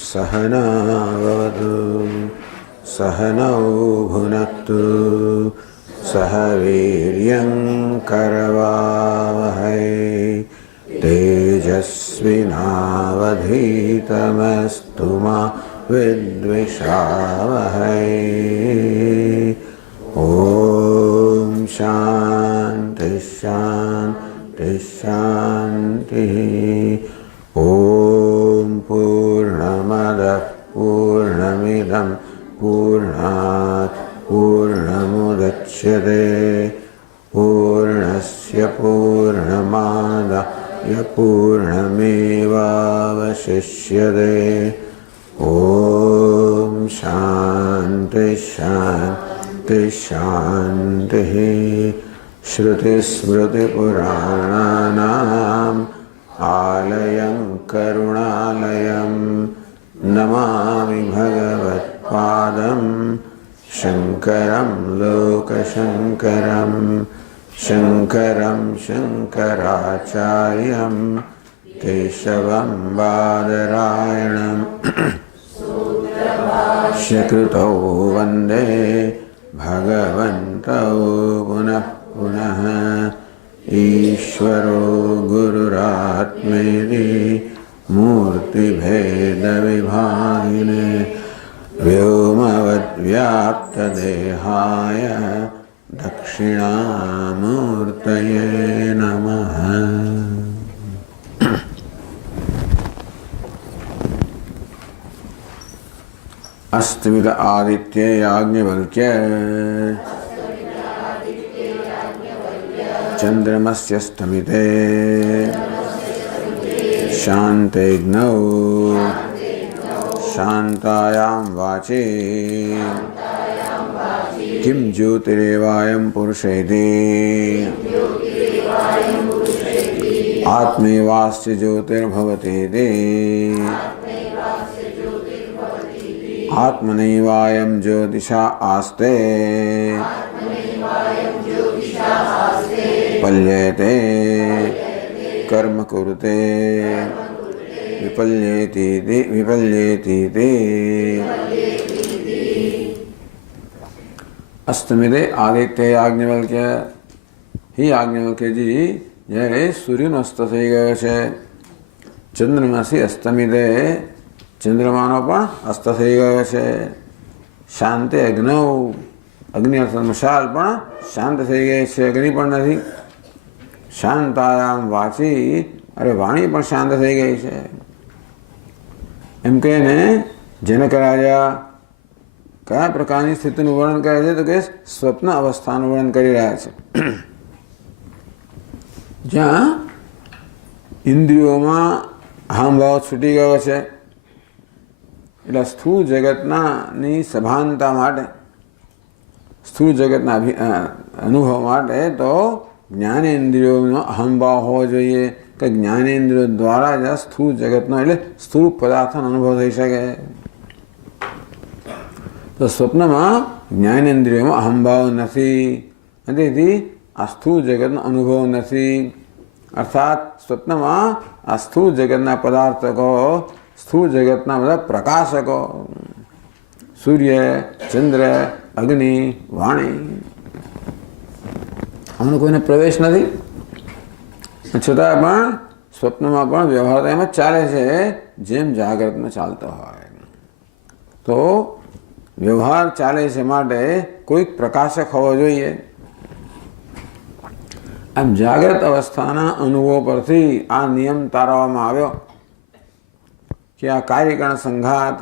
सहनावतु सहनौ भुनक्तु सह वीर्यं करवावहै तेजस्विनावधीतमस्तु मा विद्विषावहै। ॐ शान्ति शान्ति शान्तिः। ॐ पूर्णमदः पूर्णमिदं पूर्णात् पूर्णमुदच्यते पूर्णस्य पूर्णमादाय पूर्णमेवावशिष्यते। ॐ शान्ति शान्ति शान्तिः। श्रुतिस्मृतिपुराणानाम् आलयं करुणालयं नमामि भगवत्पादं शङ्करं लोकशङ्करं शङ्करं शङ्कराचार्यं केशवं बादरायणं शकृतौ वन्दे भगवन्तौ पुनः पुनः। ईश्वरो गुरुरात्मेति मूर्तिभेदविभागिने व्योमवद्व्याप्तदेहाय दक्षिणामूर्तये नमः। अस्त्वित आदित्ये याज्ञवल्क्य चन्द्रमस्यस्तमिते शान्तेऽग्नौ शान्तायां वाचि किं ज्योतिरेवायं पुरुषेति आत्मैवास्य ज्योतिर्भवतीति आत्मनैवायं ज्योतिषा आस्ते पल्येते कर्म कुरुते विपल्येतीति विपल्येतीति। अस्तमिते आदित्य याज्ञवल्क्य। ही याज्ञवल्क्यजी જ્યારે સૂર્યનો અસ્ત થઈ ગયો છે, ચંદ્રમાસી અસ્તમિતે ચંદ્રમાનો પણ અસ્ત થઈ ગયો છે, શાંતે અગ્નૌ અગ્નિ અર્થાત મશાલ પણ શાંત થઈ ગઈ છે, અગ્નિ પણ નથી, શાંતાયામ વાચી અરે વાણી પણ શાંત થઈ ગઈ છે. એમ કહીને જનક રાજા કયા પ્રકારની સ્થિતિનું વર્ણન કરે છે તો કે સ્વપ્ન અવસ્થાનું વર્ણન કરી રહ્યા છે, જ્યાં ઇન્દ્રિયોમાં અહંભાવ છૂટી ગયો છે. એટલે સ્થૂળ જગતની સભાનતા માટે, સ્થૂળ જગતના અનુભવ માટે તો જ્ઞાનેન્દ્રિયોનો અહંભાવ હોવો જોઈએ કે જ્ઞાનેન્દ્રિયો દ્વારા જ સ્થૂળ જગતનો એટલે સ્થૂળ પદાર્થનો અનુભવ થઈ શકે. તો સ્વપ્નમાં જ્ઞાનેન્દ્રિયોમાં અહંભાવ નથી, તેથી આ સ્થૂળ જગતનો અનુભવ નથી. અર્થાત સ્વપ્નમાં આ સ્થૂળ જગતના પદાર્થકો, સ્થૂળ જગતના બધા પ્રકાશકો સૂર્ય, ચંદ્ર, અગ્નિ, વાણી, આમનો કોઈને પ્રવેશ નથી. છતાં પણ સ્વપ્નમાં પણ વ્યવહાર એમ જ ચાલે છે જેમ જાગ્રતમાં ચાલતો હોય. તો વ્યવહાર ચાલે છે માટે કોઈક પ્રકાશક હોવો જોઈએ. આમ જાગ્રત અવસ્થાના અનુભવ પરથી આ નિયમ તારવવામાં આવ્યો કે આ કાર્યકરણ સંઘાત,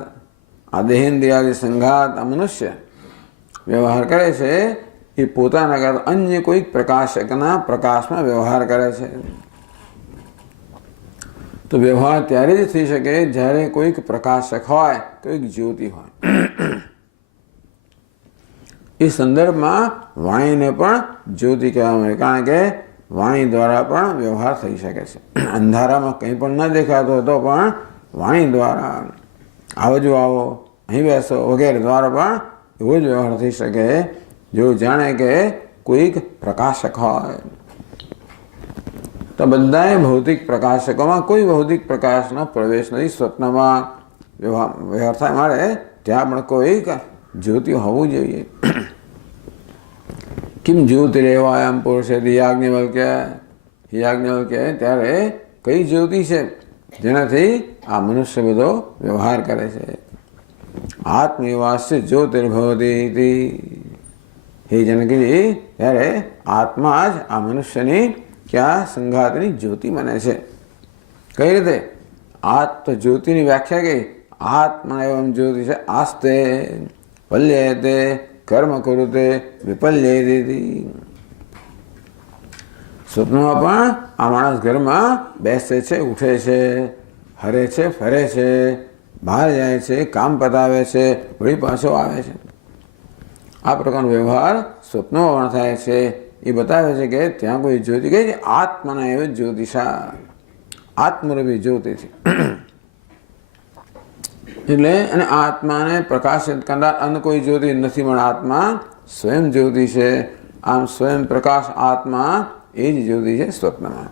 આ દેહેન્દ્રિયાદી સંઘાત, આ મનુષ્ય વ્યવહાર કરે છે એ પોતાના કરતા અન્ય કોઈક પ્રકાશકના પ્રકાશમાં વ્યવહાર કરે છે. તો વ્યવહાર ત્યારે જ થઈ શકે જ્યારે કોઈક પ્રકાશક હોય, કોઈક જ્યોતિ હોય. એ સંદર્ભમાં વાણીને પણ જ્યોતિ કહેવામાં આવે, કારણ કે વાણી દ્વારા પણ વ્યવહાર થઈ શકે છે. અંધારામાં કંઈ પણ ન દેખાતો તો પણ વાણી દ્વારા આવજો, આવો, અહીં બેસો વગેરે દ્વારા પણ એવો જ વ્યવહાર થઈ શકે જો જાણે કે કોઈક પ્રકાશક હોય. તો બધાએ ભૌતિક પ્રકાશકોમાં કોઈ ભૌતિક પ્રકાશનો પ્રવેશ નથી. સ્વપ્નમાં વ્યવહાર થાય મારે ત્યાં પણ કોઈક જ્યોતિ હોવું જોઈએ. કિમ જ્યોતિરેવાયમ પુરુષેથી યાજ્ઞવલ્ક્ય ત્યારે કઈ જ્યોતિ છે જેનાથી આ મનુષ્ય બધો વ્યવહાર કરે છે. આત્મનિવાસ્ય જ્યોતિર્ભવતી. હે જનકજી, ત્યારે આત્મા જ આ મનુષ્યની ક્યાં સંઘાતની જ્યોતિ બને છે. કઈ રીતે? આત્મ જ્યોતિની વ્યાખ્યા કઈ? આત્મા એવમ જ્યોતિ છે આસ્તે પલ્યતે કર્મ કરુતે વિપલ્યતે. સ્વપ્નમાં પણ આ માણસ ઘરમાં બેસે છે, ઉઠે છે, હરે છે, ફરે છે, બહાર જાય છે, કામ પતાવે છે, વળી પાછો આવે છે. આ પ્રકારનો વ્યવહાર સ્વપ્નમાં થાય છે. એ બતાવે છે કે ત્યાં કોઈ જ્યોતિ કઈ છે? આત્માના એવ જ્યોતિષા, આત્મરૂપી જ્યોતિ છે. એટલે અને આત્માને પ્રકાશિત કરનાર અન્ય કોઈ જ્યોતિ નથી, પણ આત્મા સ્વયં જ્યોતિ છે. આમ સ્વયં પ્રકાશ આત્મા એ જ જ્યોતિ છે સ્વપ્નમાં.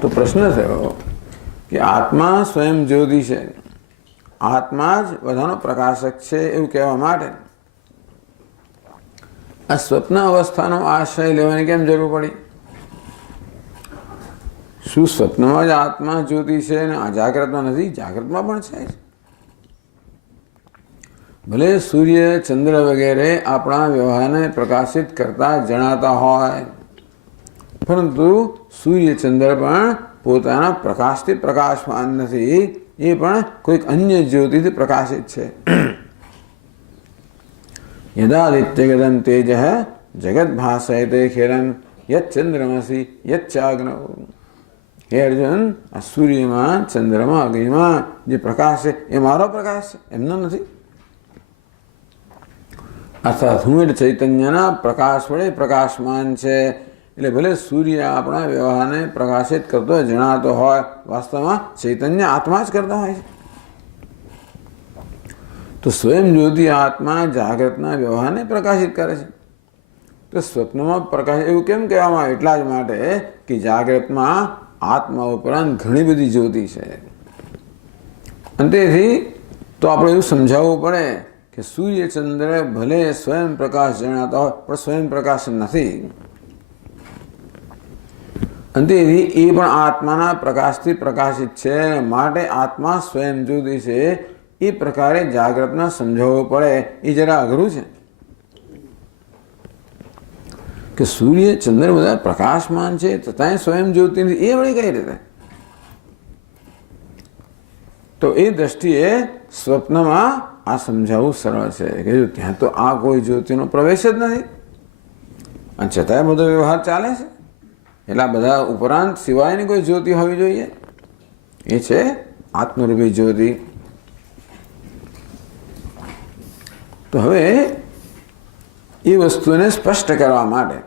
તો પ્રશ્ન થયો કે આત્મા સ્વયં જ્યોતિ છે, આત્મા જ બધાનો પ્રકાશક છે એવું કહેવા માટે આ સ્વપ્ન અવસ્થાનો આશ્રય લેવાની કેમ જરૂર પડી? શું સ્વપ્નમાં જ આત્મા જ્યોતિ છે અને જાગ્રતમાં નથી? જાગ્રતમાં પણ છે. ભલે સૂર્ય, ચંદ્ર વગેરે આપણા વ્યવહારને પ્રકાશિત કરતા જણાતા હોય, પરંતુ સૂર્ય, ચંદ્ર પણ પોતાના પ્રકાશથી પ્રકાશમાન નથી. એ પણ કોઈક અન્ય જ્યોતિથી પ્રકાશિત છે. યદાદિત્યગતં તેજ જગત ભાસયતે ખેરન યચ્ચંદ્રમસી યચ્ચાગ્નૌ. હે અર્જુન, આ સૂર્યમાં, ચંદ્રમાં, અગ્નિમાં જે પ્રકાશ છે એ મારો પ્રકાશ છે, એમનો નથી. અર્થાત હું એટલે ચૈતન્યના પ્રકાશ વડે પ્રકાશમાન છે. એટલે ભલે સૂર્ય આપણા વ્યવહારને પ્રકાશિત કરતો જણાતો હોય, વાસ્તવમાં ચૈતન્ય આત્મા જ કરતા હોય છે. તો સ્વયં જ્યોતિ આત્મા જાગ્રતના વ્યવહારને પ્રકાશિત કરે છે. તો સ્વપ્નમાં પ્રકાશ એવું કેમ કહેવામાં આવે? એટલા જ માટે કે જાગ્રતમાં આત્મા ઉપરાંત ઘણી બધી જ્યોતિ છે. અને તેથી તો આપણે એવું સમજાવવું પડે કે સૂર્ય, ચંદ્ર ભલે સ્વયં પ્રકાશ જણાતા હોય, પણ સ્વયં પ્રકાશ નથી. અને તેથી એ પણ આત્માના પ્રકાશથી પ્રકાશિત છે. માટે આત્મા સ્વયં જ્યોતિ છે. એ પ્રકારે જાગ્રતમાં સમજાવવું પડે. એ જરા અઘરું છે કે સૂર્ય, ચંદ્ર બધા પ્રકાશમાન છે, છતાંય સ્વયં જ્યોતિ નથી. એ વળી કઈ રીતે? તો એ દ્રષ્ટિએ સ્વપ્નમાં આ સમજાવવું સરળ છે કે જો ત્યાં તો આ કોઈ જ્યોતિનો પ્રવેશ જ નથી, અને છતાંય બધો વ્યવહાર ચાલે છે. એટલે આ બધા ઉપરાંત સિવાયની કોઈ જ્યોતિ હોવી જોઈએ. એ છે આત્મરૂપી જ્યોતિ. તો હવે એ વસ્તુને સ્પષ્ટ કરવા માટે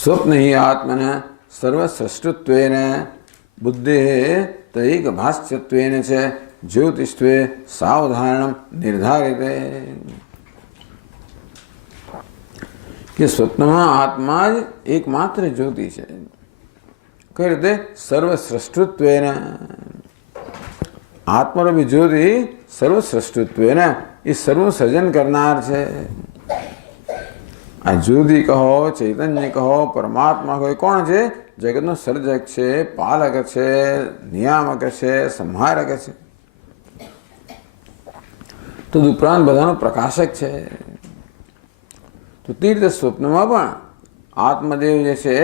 સ્વપ્ન હિ આત્મન સર્વસ્રષ્ટુત્વેન બુદ્ધે તૈક ભાષ્યત્વેન છે જ્યોતિષ્વે સાવધારણ નિર્ધારિતે. કે સ્વપ્નમાં આત્મા જ એકમાત્ર જ્યોતિ છે. કઈ રીતે? સર્વસ્રષ્ટુત્વેન. આત્મરૂપી જ્યોતિ સર્વસ્રષ્ટુત્વેન, એ સર્વનું સર્જન કરનાર છે. આ જ્યોતિ કહો, ચૈતન્ય કહો, પરમાત્મા કહો, કોણ છે? જગતનો સર્જક છે, પાલક છે, નિયામક છે, સંહારક છે. તો ઉપરાંત બધાનો પ્રકાશક છે. તો તે રીતે સ્વપ્નમાં પણ આત્મદેવ જે છે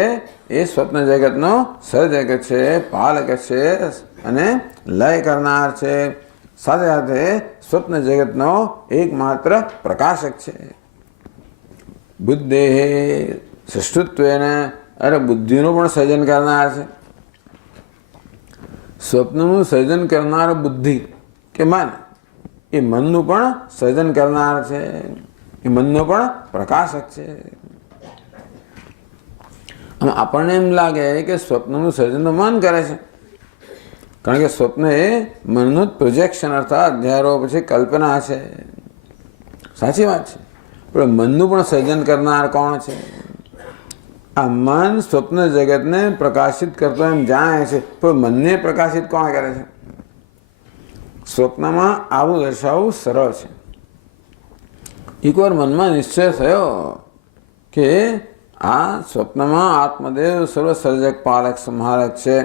એ સ્વપ્ન જગતનો સર્જક છે, પાલક છે અને લય કરનાર છે. સાથે સાથે સ્વપ્ન જગતનો એકમાત્ર પ્રકાશક છે. બુદ્ધે સૃષ્ટુત્વેન, અરે બુદ્ધિનું પણ સર્જન કરનાર છે. સ્વપ્નનું સર્જન કરનાર બુદ્ધિ કે મન, એ મનનું પણ સર્જન કરનાર છે. એ મનનો પણ પ્રકાશક છે. આપણને એમ લાગે કે સ્વપ્નનું સર્જન તો મન કરે છે, કારણ કે સ્વપ્ન એ મનનું જ પ્રોજેક્શન અર્થાત અધ્યારો પછી કલ્પના છે. સાચી વાત છે. પણ મનનું પણ સર્જન કરનાર કોણ છે? આ મન સ્વપ્ન જગતને પ્રકાશિત કરતો એમ જાણે છે, પણ મનને પ્રકાશિત કોણ કરે છે? સ્વપ્નમાં આવું દર્શાવવું સરળ છે. એકવાર મનમાં નિશ્ચય થયો કે આ સ્વપ્નમાં આત્મદેવ સર્વ સર્જક, પાલક, સંહારક છે,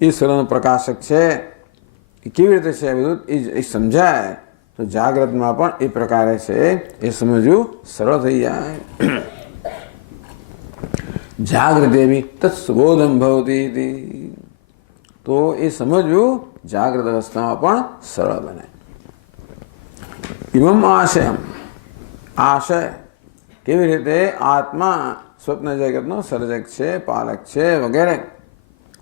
એ સર્વનો પ્રકાશક છે. એ કેવી રીતે છે બધું એ સમજાય તો જાગ્રતમાં પણ એ પ્રકારે છે એ સમજવું સરળ થઈ જાય. જાગૃતે બી તત્સુબોધમ ભવતી, તો એ સમજવું જાગ્રત અવસ્થામાં પણ સરળ બને. ઇમમ આશયમ, આશય કેવી રીતે આત્મા સ્વપ્ન જગતનો સર્જક છે, પાલક છે વગેરે,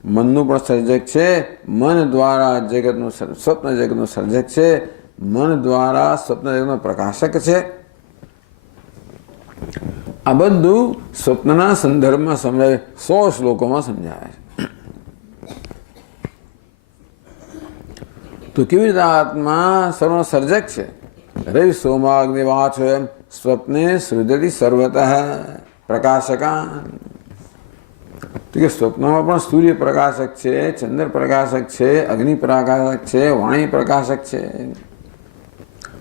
મનનું પણ સર્જક છે, મન દ્વારા જગતનું સ્વપ્ન જગતનું સર્જક છે, મન દ્વારા સ્વપ્ન જગતનો પ્રકાશક છે. આ બધું સ્વપ્નના સંદર્ભમાં સમજાવે, 100 શ્લોકોમાં સમજાવે છે. તો કેવી રીતે આત્મા સર્વનો સર્જક છે? રવિ સોમાગ્નિ વાચો એમ સ્વપ્ને સૃજતિ સર્વતઃ પ્રકાશકાન. તો કે સ્વપ્નમાં પણ સૂર્ય પ્રકાશક છે, ચંદ્ર પ્રકાશક છે, અગ્નિ પ્રકાશક છે, વાણી પ્રકાશક છે.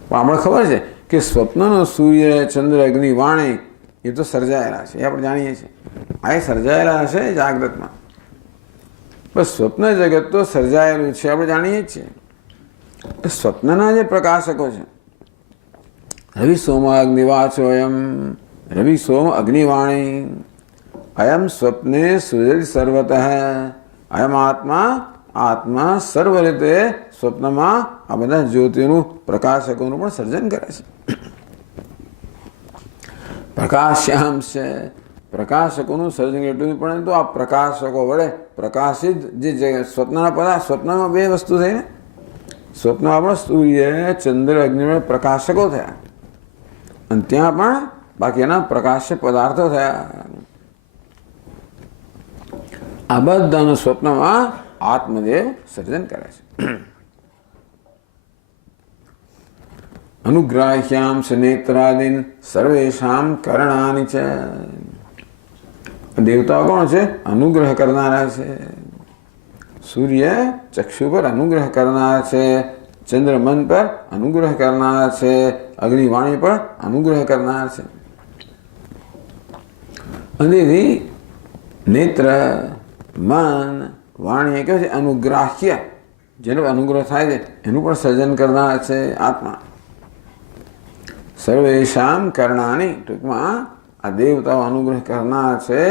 પણ આપણે ખબર છે કે સ્વપ્નનો સૂર્ય, ચંદ્ર, અગ્નિ, વાણી એ તો સર્જાયેલા છે, એ આપણે જાણીએ છીએ. આ એ સર્જાયેલા હશે જાગ્રતમાં, બસ સ્વપ્ન જગત તો સર્જાયેલું છે, આપણે જાણીએ છીએ. સ્વપ્નના જે પ્રકાશકો છે, રવિ સોમ અગ્નિવાચો અયમ, રવિ સોમ અગ્નિવાણી, અયમ સ્વપ્ને સૃજતિ સર્વતઃ, અયમ આત્મા, આત્મા સર્વ રીતે સ્વપ્નમાં આ બધા જ્યોતિનું, પ્રકાશકોનું પણ સર્જન કરે છે. પ્રકાશ્યામ છે, પ્રકાશકોનું સર્જન એટલું પણ તો આ પ્રકાશકો વડે પ્રકાશિત જે સ્વપ્નના પદાર્થ, સ્વપ્નમાં 2 વસ્તુ થઈ ને, સ્વપ્નમાં પણ સૂર્ય, ચંદ્ર, અગ્નિ પ્રકાશકો થયા અને ત્યાં પણ બાકીના પ્રકાશ્ય પદાર્થો થયા. આ બધાનું સ્વપ્નમાં આત્મદેવ સર્જન કરે છે. અનુગ્રાહ્યામ ચ નેત્રાદિન સર્વેશામ કરણાની છે. દેવતાઓ કોણ છે? અનુગ્રહ કરનારા છે. સૂર્ય ચક્ષુ પર અનુગ્રહ કરનાર છે, ચંદ્ર મન પર અનુગ્રહ કરનાર છે, અગ્નિ વાણી પર અનુગ્રહ કરનાર છે. અને નેત્ર, મન, વાણી એ કહે છે અનુગ્રાહ્ય, જેનો અનુગ્રહ થાય છે એનું પણ સર્જન કરનાર છે આત્મા. સર્વેશામ કરણાની, ટૂંકમાં આ દેવતાઓ અનુગ્રહ કરનાર છે.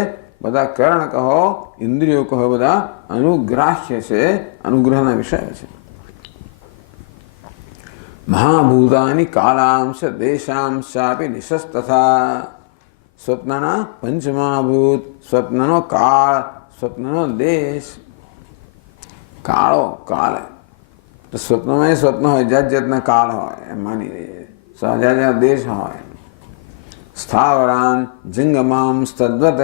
બધા કર્ણ કહો, ઇન્દ્રિયો કહો, બધા અનુગ્રાહ્ય છે, અનુગ્રહના વિષય છે. મહાભૂતાની કાલાંશ દેશાંશાપી નિશસ તથા, સ્વપ્નના પંચમહાભૂત, સ્વપ્નનો કાળ, સ્વપ્નનો દેશ. કાળો, કાળ તો સ્વપ્નમાં એ સ્વપ્ન હોય, જાત જાતના કાળ હોય એમ માની લઈએ, જાત દેશ હોય. સ્થાવરાન જંગમામ તદ્વત,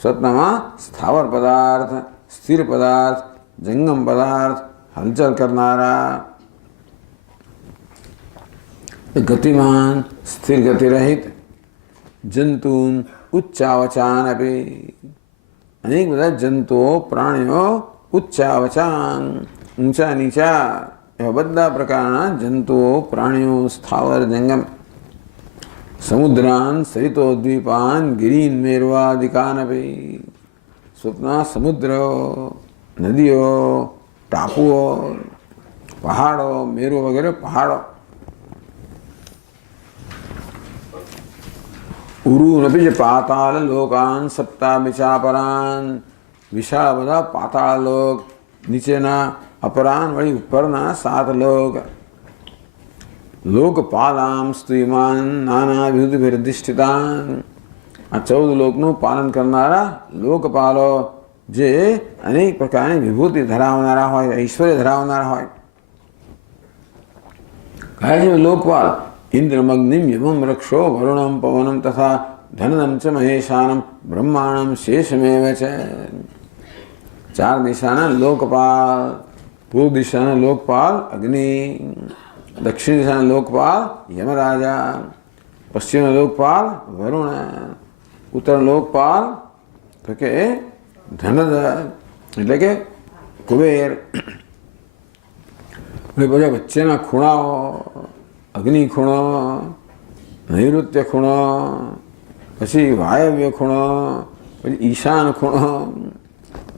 સ્વપ્નમાં સ્થાવર પદાર્થ, સ્થિર પદાર્થ, જંગમ પદાર્થ, હલચલ કરનારા, ગતિમાન, સ્થિર ગતિ રહિત, જંતુન ઉચ્ચાવચાન આપી, અનેક બધા જંતુઓ, પ્રાણીઓ, ઉચ્ચાવચાન ઊંચા નીચા એવા બધા પ્રકારના જંતુઓ, પ્રાણીઓ, સ્થાવર, જંગમ, સમુદ્રાન સરિતોદ્વીપાન ગિરીન મેરવાદિકાન આપી, સ્વપ્ન સમુદ્રો, નદીઓ, ટાપુઓ, પહાડો, મેરુ વગેરે પહાડો. ઉરુનપી જે પાતાળ લોકાન સપ્તામિચાપરાન, વિશાળ બધા પાતાળ લોક, નીચેના અપરાન વળી ઉપરના 7 લોક. લોકપાલામ સ્ત્રીમાન નાના વિધિભિર્ધિષ્ઠિતાન, આ 14 લોકનું પાલન કરનારા લોકપાલો, જે અનેક પ્રકારની વિભૂતિ ધરાવનારા હોય, ઐશ્વર્ય ધરાવનારા હોય. કહે છે લોકપાલ ઇન્દ્રમગ્નિમ યમમ રક્ષો વરુણમ પવનમ તથા ધનમ ચ મહેશાનમ બ્રહ્માણમ શેષમેવ છે. 4 દિશાના લોકપાલ, પૂર્વ દિશાના લોકપાલ અગ્નિ, દક્ષિણ દિશાના લોકપાલ યમરાજા, પશ્ચિમ લોકપાલ વરુણ, ઉત્તર લોકપાલ તો કે ધનદ એટલે કે કુબેર. પછી વચ્ચેના ખૂણાઓ, અગ્નિ ખૂણો, નૈઋત્ય ખૂણો, પછી વાયવ્ય ખૂણો, પછી ઈશાન ખૂણો,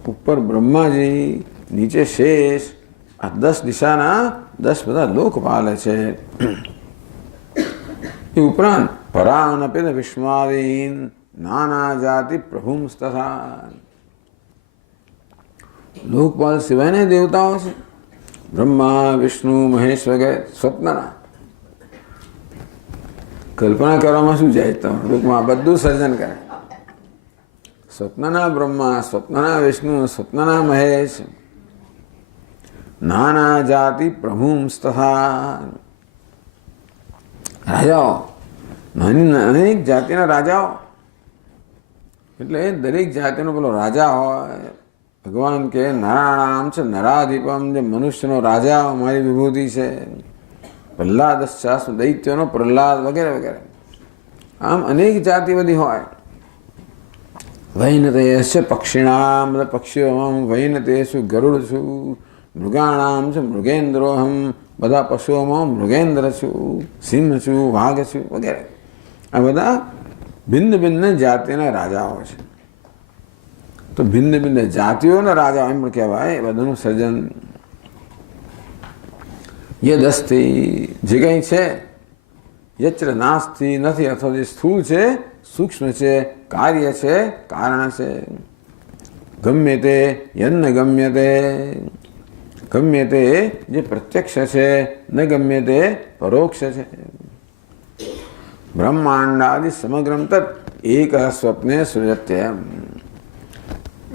ઉપર બ્રહ્માજી, નીચે શેષ. આ 10 દિશાના 10 બધા લોકપાલે છે. એ ઉપરાંત પરાનપિત વિશ્વાદીન નાના જાતિ પ્રભુંસ્તથા. લોકપાલ સિવાયના દેવતાઓ છે, બ્રહ્મા, વિષ્ણુ, મહેશ વગેરે સ્વપ્નના. કલ્પના કરવામાં શું જાય? તમારે ટૂંકમાં બધું સર્જન કરે. સ્વપ્નના બ્રહ્મા, સ્વપ્નના વિષ્ણુ, સ્વપ્નના મહેશ, નાના જાતિ પ્રભુંસ્તથા. રાજાઓ, અનેક જાતિના રાજાઓ, એટલે દરેક જાતિનો પેલો રાજા હોય. ભગવાન કે નારાયણામ છે નરાધિપમ, જે મનુષ્યનો રાજા અમારી વિભૂતિ છે. પ્રહલાદ શાસ્ત્ર દૈત્યનો પ્રહલાદ વગેરે વગેરે. આમ અનેક જાતિ બધી હોય. વૈનતેશ પક્ષિણામ, પક્ષીઓમાં વૈનતેશુ ગરુડ છું. મૃગાણામ છે મૃગેન્દ્રોહમ, બધા પશુઓમાં મૃગેન્દ્ર છું. સિંહ છું, વાઘ છું વગેરે. આ બધા ભિન્ન ભિન્ન જાતિના રાજાઓ છે. તો ભિન્ન ભિન્ન જાતિઓના રાજા એમ પણ કહેવાય. એ બધાનું સર્જન યદસ્તી, જે કંઈ છે, યત્ર નાસ્તી, નથી, અથવા જે સ્થૂળ છે, સૂક્ષ્મ છે, કાર્ય છે, કારણ છે. ગમ્ય તે યન્ન ગમ્ય તે, ગમ્ય તે જે પ્રત્યક્ષ છે, ન ગમ્ય તે પરોક્ષ છે. બ્રહ્માંડાદિ સમગ્રમ તત્ એક સ્વપ્ને સૃજત્ય.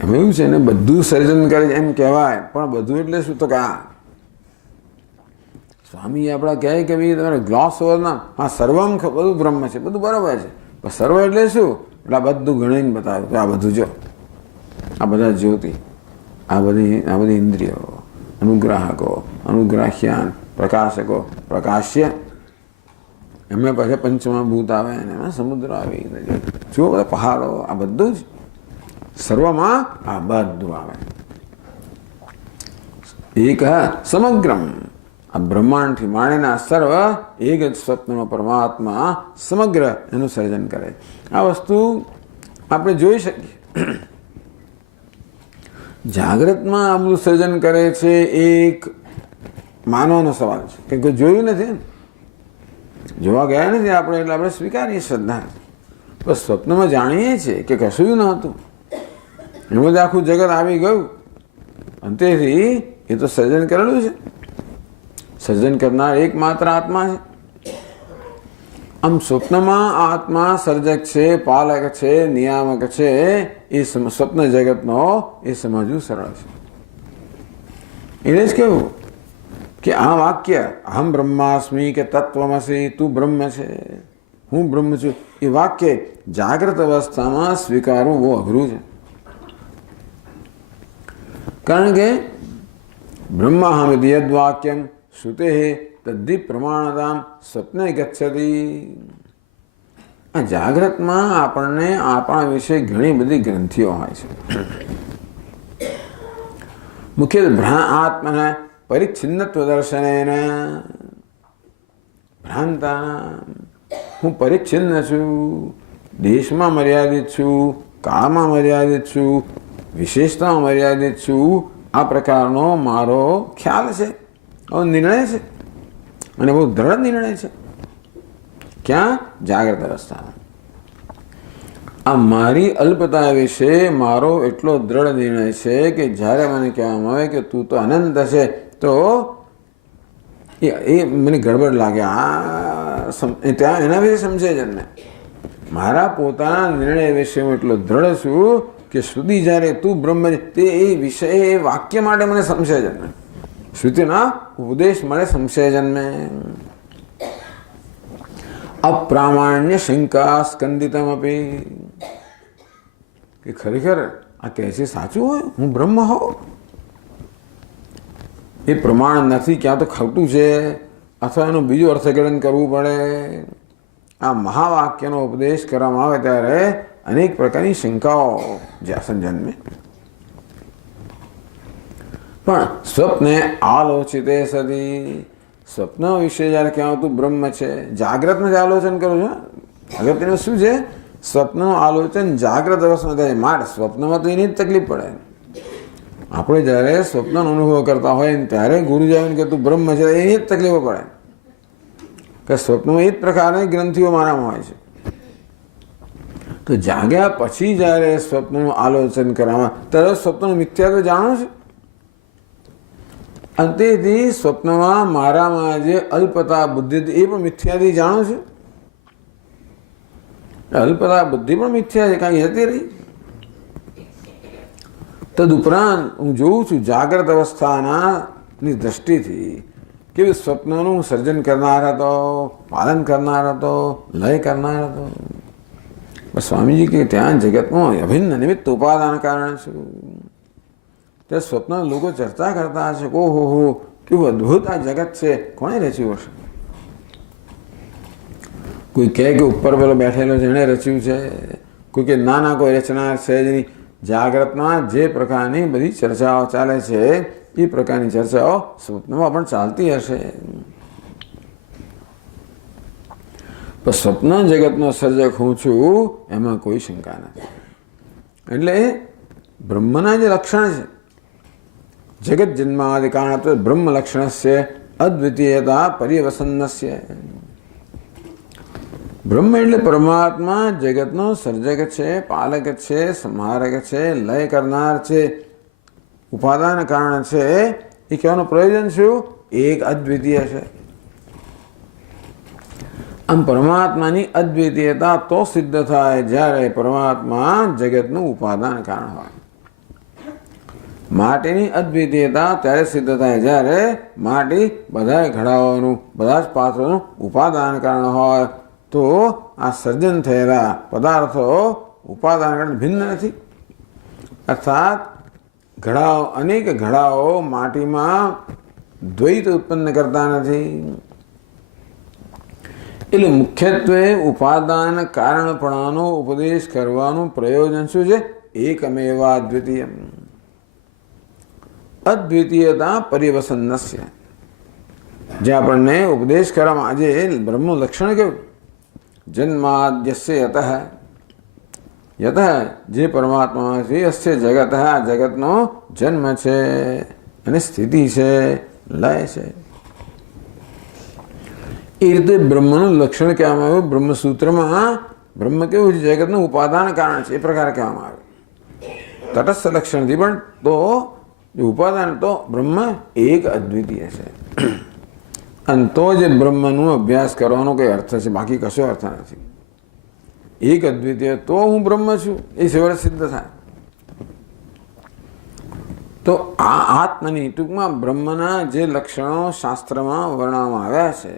એમ એવું છે ને, બધું સર્જન કરે એમ કહેવાય. પણ બધું એટલે શું? તો કે સ્વામી આપણા કહે કે ભાઈ તમારે ગ્લોસ ઓવરના, હા સર્વમ બધું બ્રહ્મ છે, બધું બરાબર છે. પણ સર્વ એટલે શું? એટલે આ બધું ગણીને બતાવ્યું કે આ બધું જો, આ બધા જ્યોતિ, આ બધી ઇન્દ્રિયો, અનુગ્રાહકો, અનુગ્રાહ્યાન, પ્રકાશકો, પ્રકાશ્ય, એમને પછી પંચમા ભૂત આવે, એમાં સમુદ્ર આવે, જુઓ બધા પહાડો, આ બધું જ સર્વમાં આ બધું આવે. એક સમગ્રમ, આ બ્રહ્માંડથી માંડીને સર્વ એક જ સ્વપ્નમાં પરમાત્મા સમગ્ર એનું સર્જન કરે. આ વસ્તુ આપણે જોઈ શકીએ. જાગ્રતમાં આ બધું સર્જન કરે છે, એક માનવાનો સવાલ છે. કે કોઈ જોયું નથી ને, જોવા ગયા નથી આપણે, એટલે આપણે સ્વીકારીએ શ્રદ્ધા. બસ સ્વપ્નમાં જાણીએ છીએ કે કશું નહોતું, એમાં જ આખું જગત આવી ગયું. અંતેથી એ તો સર્જન કરેલું છે. સર્જન કરનાર એકમાત્ર આત્મા છે. આમ સ્વપ્નમાં આત્મા સર્જક છે, પાલક છે, નિયામક છે. એ સ્વપ્ન જગતનો એ સમજવું સરળ છે. એને જ કહેવું કે આ વાક્ય અહમ બ્રહ્માસ્મિ કે તત્વમસી, તું બ્રહ્મ છે, હું બ્રહ્મ છું, એ વાક્ય જાગ્રત અવસ્થામાં સ્વીકારવું બહુ અઘરું છે. કારણ કે બ્રહ્માહમિતિ યદ વાક્યમ શ્રુતે તદ્ધિ પ્રમાણતામ સ્વપ્ને ગચ્છતિ. આ જાગ્રતમાં આપણને આપણા વિશે ઘણી બધી ગ્રંથિઓ હોય છે. મુખ્ય આત્મા પરિચ્છિન્નત્વ દર્શનેન ભ્રાંતા, હું પરિચ્છિન્ન છું, દેશમાં મર્યાદિત છું, કાળમાં મર્યાદિત છું, વિશેષતામાં મર્યાદિત છું. આ પ્રકારનો મારો ખ્યાલ છે, નિર્ણય છે, અને બહુ દ્રઢ નિર્ણય છે. ક્યાં? જાગ્રત અવસ્થામાં. આ મારી અલ્પતા વિશે મારો એટલો દ્રઢ નિર્ણય છે કે જ્યારે મને કહેવામાં આવે કે તું તો અનંત છે, તો એ મને ગડબડ લાગે. ત્યાં એના વિશે સમજે જ ને. મારા પોતાના નિર્ણય વિશે હું એટલો દ્રઢ છું કે શ્રુતિ જ્યારે તું બ્રહ્મ તે એ વિષય એ વાક્ય માટે મને સંશય જન્મે. શ્રુતિના ઉપદેશ મળે સંશય જન્મે. અપ્રામાણ્ય શંકા સ્કંદિતમ અપી, કે ખરેખર આ કહે છે સાચું હોય, હું બ્રહ્મ હોઉં? એ પ્રમાણ નથી, ક્યાં તો ખોટું છે, અથવા એનું બીજું અર્થઘટન કરવું પડે. આ મહાવાક્યનો ઉપદેશ કરવામાં આવે ત્યારે અનેક પ્રકારની શંકાઓ જ્યાં જન્મે. પણ સ્વપ્ને આલોચિતે સદી, સ્વપ્ન વિશે જ્યારે કહેવાતું તું બ્રહ્મ છે, જાગ્રતમાં જ આલોચન કરું છું. અગત્યનું શું છે? સ્વપ્નનું આલોચન જાગ્રત અવસ્થામાં થાય. માટે સ્વપ્નમાં તો એની જ તકલીફ પડે. આપણે જ્યારે સ્વપ્નનો અનુભવ કરતા હોય ને ત્યારે ગુરુજી કે તું બ્રહ્મ છે, એની જ તકલીફો પડે કે સ્વપ્નમાં એ જ પ્રકારની ગ્રંથિઓ મારામાં હોય છે. તો જાગ્યા પછી જ્યારે સ્વપ્નનું આલોચન કરવામાં તરત સ્વપ્નનું મિથ્યા તો જાણો છે. અંતેથી સ્વપ્નમાં મારામાં જે અલ્પતા બુદ્ધિ એ પણ મિથ્યાથી જાણો છું. અલ્પતા બુદ્ધિ પણ મિથ્યા છે, કાંઈ હતી રહી. તદુપરાંત હું જોઉં છું જાગ્રત અવસ્થાની દ્રષ્ટિથી કે સ્વપ્નનું સર્જન કરનાર હતો, પાલન કરનાર હતો, લય કરનાર હતો. સ્વામીજી કે ત્યાં જગતમાં અભિન્ન નિમિત્ત ઉપાદાન કારણ શું? તે સ્વપ્ન લોકો ચર્ચા કરતા હશે, ઓહો હો કેવું અદ્ભુત આ જગત છે, કોણે રચ્યું હશે? કોઈ કહે કે ઉપર પેલો બેઠેલો છે એણે રચ્યું છે, કોઈ કે ના ના કોઈ રચનાર છે જ નહીં. જાગ્રતમાં જે પ્રકારની બધી ચર્ચાઓ ચાલે છે એ પ્રકારની ચર્ચાઓ સ્વપ્નમાં પણ ચાલતી હશે. પણ સ્વપ્ન જગતનો સર્જક હું છું એમાં કોઈ શંકા નથી. એટલે બ્રહ્મના જે લક્ષણ છે, જગત જન્માદિ કારણત્વ બ્રહ્મ લક્ષણસ્ય અદ્વિતીયતા પર્યવસન્નસ્ય. બ્રહ્મ એટલે પરમાત્મા જગતનો સર્જક છે, પાલક છે, સંહારક છે, લય કરનાર છે, ઉપાદાન કારણ છે. એ કહેવાનું પ્રયોજન શું? એક અદ્વિતીય છે. આમ પરમાત્માની અદ્વિતીયતા તો સિદ્ધ થાય જ્યારે પરમાત્મા જગતનું ઉપાદાન કારણ હોય. માટીની અદ્વિતીયતા ત્યારે સિદ્ધ થાય જ્યારે માટી બધા ઘડાઓનું, બધા જ પાત્રોનું ઉપાદાન કારણ હોય. તો આ સર્જન થયેલા પદાર્થો ઉપાદાન કારણ ભિન્ન નથી. અર્થાત ઘડાઓ, અનેક ઘડાઓ માટીમાં દ્વૈત ઉત્પન્ન કરતા નથી. એટલે મુખ્યત્વે ઉપાદાન કારણપણાનો ઉપદેશ કરવાનું પ્રયોજન શું છે? એકમેવા અદ્વિતીય. અદ્વિતીયતા પરિવસન્નસ્ય. જે આપણને ઉપદેશ કરવામાં આજે બ્રહ્મનું લક્ષણ કેવું? જન્માદ્યસ્ય યતઃ, યતઃ જે પરમાત્મા છે, અસ્ય જગત, આ જગતનો જન્મ છે અને સ્થિતિ છે, લય છે. એ રીતે બ્રહ્મનું લક્ષણ કહેવામાં આવ્યું. બ્રહ્મસૂત્રમાં બ્રહ્મ કેવું છે? જગતનું ઉપાદાન કારણ છે, એ પ્રકાર કહેવામાં આવ્યું. તટસ્થ લક્ષણથી પણ તો ઉપાદાન તો બ્રહ્મ એક અદ્વિતીય છે. અને તો જે બ્રહ્મનો અભ્યાસ કરવાનો કંઈ અર્થ છે, બાકી કશો અર્થ નથી. એક અદ્વિતીય તો હું બ્રહ્મ છું એ સેવડ સિદ્ધ થાય. તો આ આત્મની ટૂંકમાં બ્રહ્મના જે લક્ષણો શાસ્ત્રમાં વર્ણવવામાં આવ્યા છે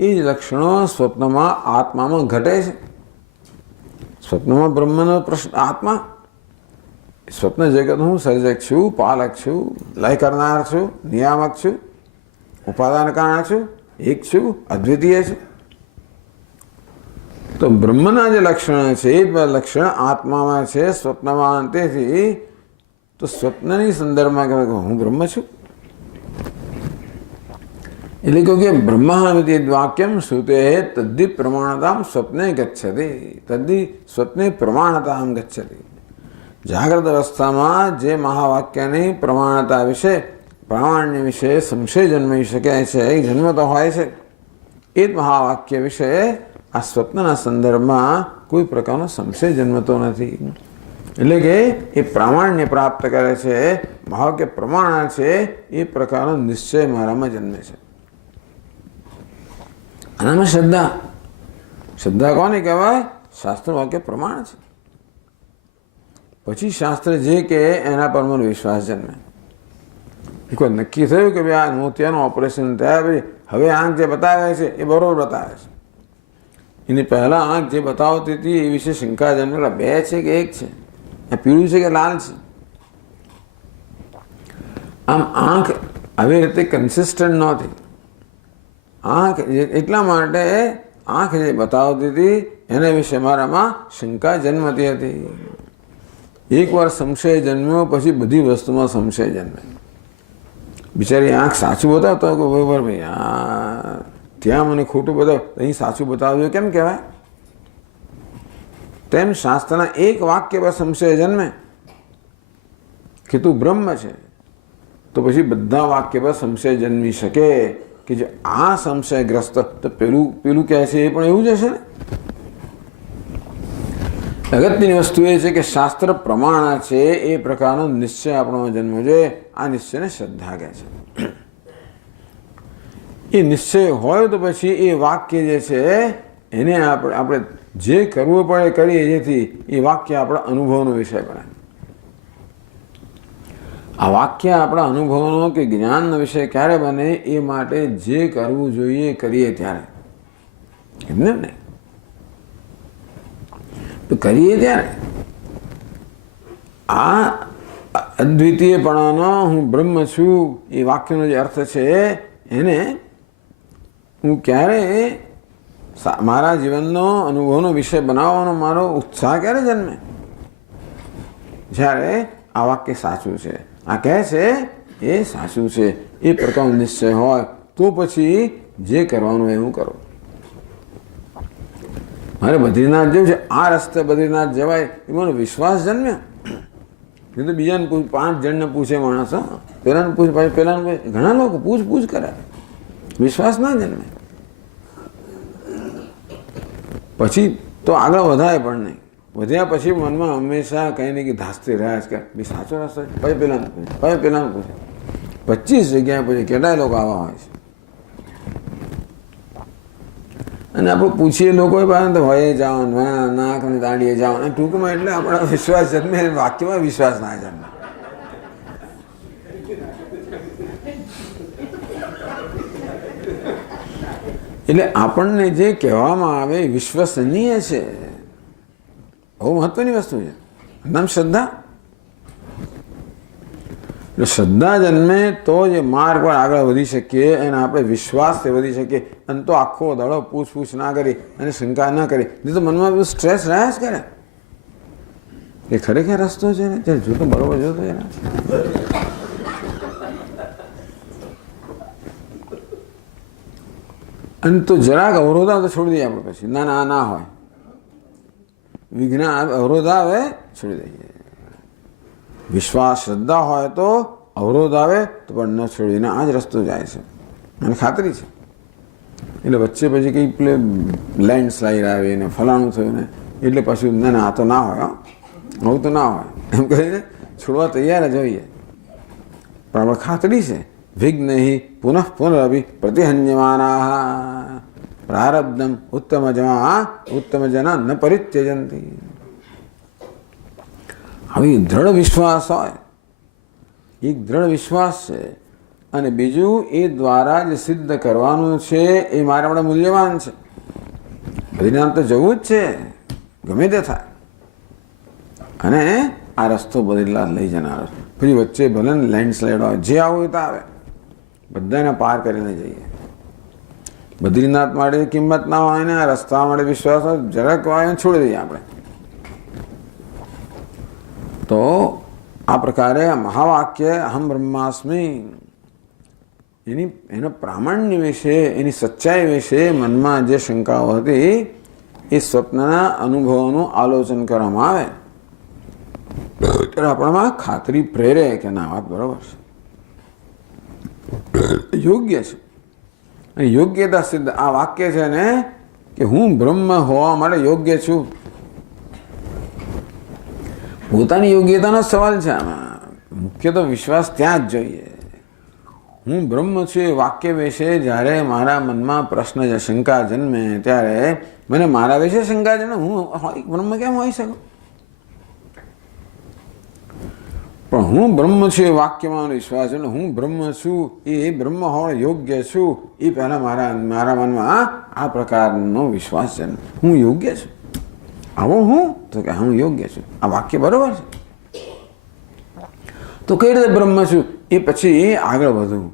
એ જ લક્ષણો સ્વપ્નમાં આત્મામાં ઘટે છે. સ્વપ્નમાં બ્રહ્મનો પ્રશ્ન આત્મા, સ્વપ્ન જગત હું સર્જક છું, પાલક છું, લય કરનાર છું, નિયામક છું, ઉપાદાન કારણ છું, એક છું, અદ્વિતીય છું. તો બ્રહ્મના જે લક્ષણ છે એ લક્ષણ આત્મામાં છે, સ્વપ્નમાં. તેથી તો સ્વપ્નની સંદર્ભમાં કહેવાય હું બ્રહ્મ છું. એટલે કહ્યું કે બ્રહ્મામિતિ વાક્યમ શ્રુતે તદ્ધિ પ્રમાણતામ સ્વપ્ને ગચ્છતિ, તદ્ધિ સ્વપ્ને પ્રમાણતામ ગચ્છતિ. જાગ્રત અવસ્થામાં જે મહાવાક્યની પ્રમાણતા વિશે, પ્રામાણ્ય વિશે સંશય જન્મી શકે છે, એ જન્મતો હોય છે. એ જ મહાવાક્ય વિશે આ સ્વપ્નના સંદર્ભમાં કોઈ પ્રકારનો સંશય જન્મતો નથી. એટલે કે એ પ્રામાણ્ય પ્રાપ્ત કરે છે, મહાવાક્ય પ્રમાણ છે, એ પ્રકારનો નિશ્ચય મારામાં જન્મે છે. આનામાં શ્રદ્ધા, શ્રદ્ધા કોને કહેવાય? શાસ્ત્ર વાક્ય પ્રમાણ છે. પછી શાસ્ત્ર જે કે એના પર મને વિશ્વાસ જન્મે. કોઈ નક્કી થયું કે ભાઈ આ મોતિયાનું ઓપરેશન થયા, ભાઈ હવે આંખ જે બતાવે છે એ બરોબર બતાવે છે. એની પહેલાં આંખ જે બતાવતી હતી એ વિશે શંકા જન્મેલા, બે છે કે એક છે, આ પીળું છે કે લાલ છે. આમ આંખ આવી રીતે કન્સિસ્ટન્ટ નહોતી. આંખ એટલા માટે આંખ જે બતાવતી હતી એના વિશે મારામાં શંકા જન્મતી હતી. એકવાર સંશય જન્મ્યો પછી બધી વસ્તુમાં સંશય જન્મે. બિચારી આંખ સાચું બતાવતો કે બરાબર ભાઈ ત્યાં મને ખોટું બતાવ, અહીં સાચું બતાવજો કેમ કહેવાય? તેમ શાસ્ત્રના એક વાક્ય પર સંશય જન્મે કે તું બ્રહ્મ છે, તો પછી બધા વાક્ય પર સંશય જન્મી શકે કે જે આ સંશયગ્રસ્ત તો પેલું કહે છે એ પણ એવું જ હશે ને. અગત્યની વસ્તુ એ છે કે શાસ્ત્ર પ્રમાણ છે એ પ્રકારનો નિશ્ચય આપણો જન્મ જોઈએ. આ નિશ્ચયને શ્રદ્ધા કહે છે. એ નિશ્ચય હોય તો પછી એ વાક્ય જે છે એને આપણે જે કરવું પડે કરીએ, જેથી એ વાક્ય આપણા અનુભવનો વિષય બને. આ વાક્ય આપણા અનુભવનો કે જ્ઞાનનો વિષય ક્યારે બને? એ માટે જે કરવું જોઈએ કરીએ ત્યારે. એમને નહીં તો કરીએ ત્યારે આ અદ્વિતીયપણાનો હું બ્રહ્મ છું એ વાક્યનો જે અર્થ છે એને હું ક્યારે મારા જીવનનો અનુભવનો વિષય બનાવવાનો મારો ઉત્સાહ ક્યારે જન્મે? જ્યારે આ વાક્ય સાચું છે, આ કહે છે એ સાચું છે, એ પ્રકારનો નિશ્ચય હોય તો પછી જે કરવાનું એ હું કરું. મારે બદ્રીનાથ જેવું છે, આ રસ્તે બદ્રીનાથ જવાય એ મને વિશ્વાસ જન્મ્યો. એ તો બીજાને 5 જણને પૂછે માણસ, પેલાને પૂછે, પેલાને પૂછે, ઘણા લોકો પૂછ કરે, વિશ્વાસ ના જન્મે. પછી તો આગળ વધાય પણ નહીં. વધ્યા પછી મનમાં હંમેશા કંઈ નહીં કે ધાસતી રહ્યા જ કે ભાઈ સાચો રસ્તો છે, પછી પેલાને પૂછે 25 જગ્યાએ પછી કેટલાય લોકો આવા હોય છે. અને આપણે પૂછીએ લોકો પાસે તો હોય જવાનું, નાકની દાંડીએ જવાનું, ટૂંકમાં એટલે આપણા વિશ્વાસ જન્મે, વાક્યમાં વિશ્વાસ ના જન્મે. એટલે આપણને જે કહેવામાં આવે વિશ્વસનીય છે, બહુ મહત્વની વસ્તુ છે. નામ શ્રદ્ધા. એટલે શ્રદ્ધા જન્મે તો જે માર્ગ પર આગળ વધી શકીએ અને આપણે વિશ્વાસથી વધી શકીએ. અને તો આખો દડો પૂછ ના કરી અને શંકા ના કરી, નહીં તો મનમાં બધું સ્ટ્રેસ રહ્યા જ કરે. એ ખરેખર રસ્તો છે ને, ચાલ જોતો બરોબર જોતો એના. અને તો જરાક અવરોધ આવે તો છોડી દઈએ આપણે. પછી ના હોય, વિઘ્ન અવરોધ આવે છોડી દઈએ. વિશ્વાસ શ્રદ્ધા હોય તો અવરોધ આવે તો પણ ન છોડીને આ જ રસ્તો જાય છે, મને ખાતરી છે. એટલે વચ્ચે પછી કંઈ પેલે લેન્ડસ્લાઇડ આવી ને ફલાણું થયું ને એટલે પછી ના આ તો ના હોય, આવું તો ના હોય એમ કહીને છોડવા તૈયાર જ હોઈએ. પણ આપણે ખાતરી છે વિઘ્ન પુનઃ પ્રતિહન્યમાના પ્રારબ્ધમ ઉત્તમ જના ન પરિત્યજંતી. આવી દ્રઢ વિશ્વાસ હોય, એક દ્રઢ વિશ્વાસ છે. અને બીજું એ દ્વારા જે સિદ્ધ કરવાનું છે એ મારા માટે મૂલ્યવાન છે. બદ્રીનાથ તો જવું જ છે, ગમે તે થાય. અને આ રસ્તો બદ્રીનાથ લઈ જનારો. પછી વચ્ચે ભલે લેન્ડસ્લાઇડ હોય, જે આવું હોય તો આવે, બધાને પાર કરીને જઈએ. બદ્રીનાથ માટે કિંમત ના હોય ને આ રસ્તા માટે વિશ્વાસ હોય, જરાક હોય છોડી દઈએ આપણે. તો આ પ્રકારે મહાવાક્ય અહમ બ્રહ્માસ્મિ એના પ્રામાણ્ય વિશે, એની સચ્ચાઈ વિશે મનમાં જે શંકાઓ હતી એ સ્વપ્નના અનુભવોનું આલોચન કરવામાં આવે ત્યારે આપણામાં ખાતરી પ્રેરે કે ના વાત બરોબર છે, યોગ્ય છે. અને યોગ્યતા સિદ્ધ આ વાક્ય છે ને કે હું બ્રહ્મ હોવા માટે યોગ્ય છું. પોતાની યોગ્યતાનો સવાલ છે આમાં. મુખ્ય તો વિશ્વાસ ત્યાં જ જોઈએ. હું બ્રહ્મ છું એ વાક્ય વિશે જ્યારે મારા મનમાં પ્રશ્ન શંકા જન્મે ત્યારે મને મારા વિશે શંકા જન્મે, હું બ્રહ્મ કેમ હોઈ શકું? પણ હું બ્રહ્મ છું એ વાક્યમાં વિશ્વાસ છે. હું બ્રહ્મ છું એ બ્રહ્મ હોવા યોગ્ય છું એ પહેલાં મારા મનમાં આ પ્રકારનો વિશ્વાસ છે. હું યોગ્ય છું. આવો હું તો કે હું યોગ્ય છું, આ વાક્ય બરોબર છે. તો કઈ રીતે બ્રહ્મ છું એ પછી આગળ વધવું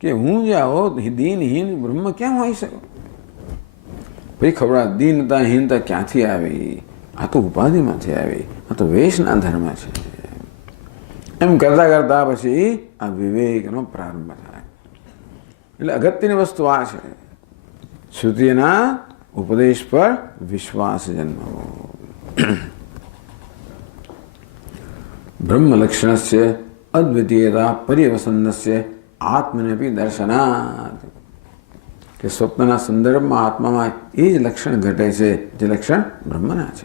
કે હું જે આવો દીનહીન બ્રહ્મ કેમ હોઈ શકું? ભાઈ ખબર દીનતા હીનતા ક્યાંથી આવી? આ તો ઉપાધિમાંથી આવી, આ તો વેશના ધર્મ છે. એમ કરતા કરતા પછી આ વિવેકનો પ્રારંભ થાય. એટલે અગત્યની વસ્તુ આ છે, શ્રુતિના ઉપદેશ પર વિશ્વાસ જન્મવો. બ્રહ્મલક્ષણસ્ય અદ્વિતીયતા પર્યવસન્નસ્ય આત્મનેપી દર્શનાત. કે સ્વપ્નના સંદર્ભમાં આત્મામાં એ જ લક્ષણ ઘટે છે જે લક્ષણ બ્રહ્મના છે.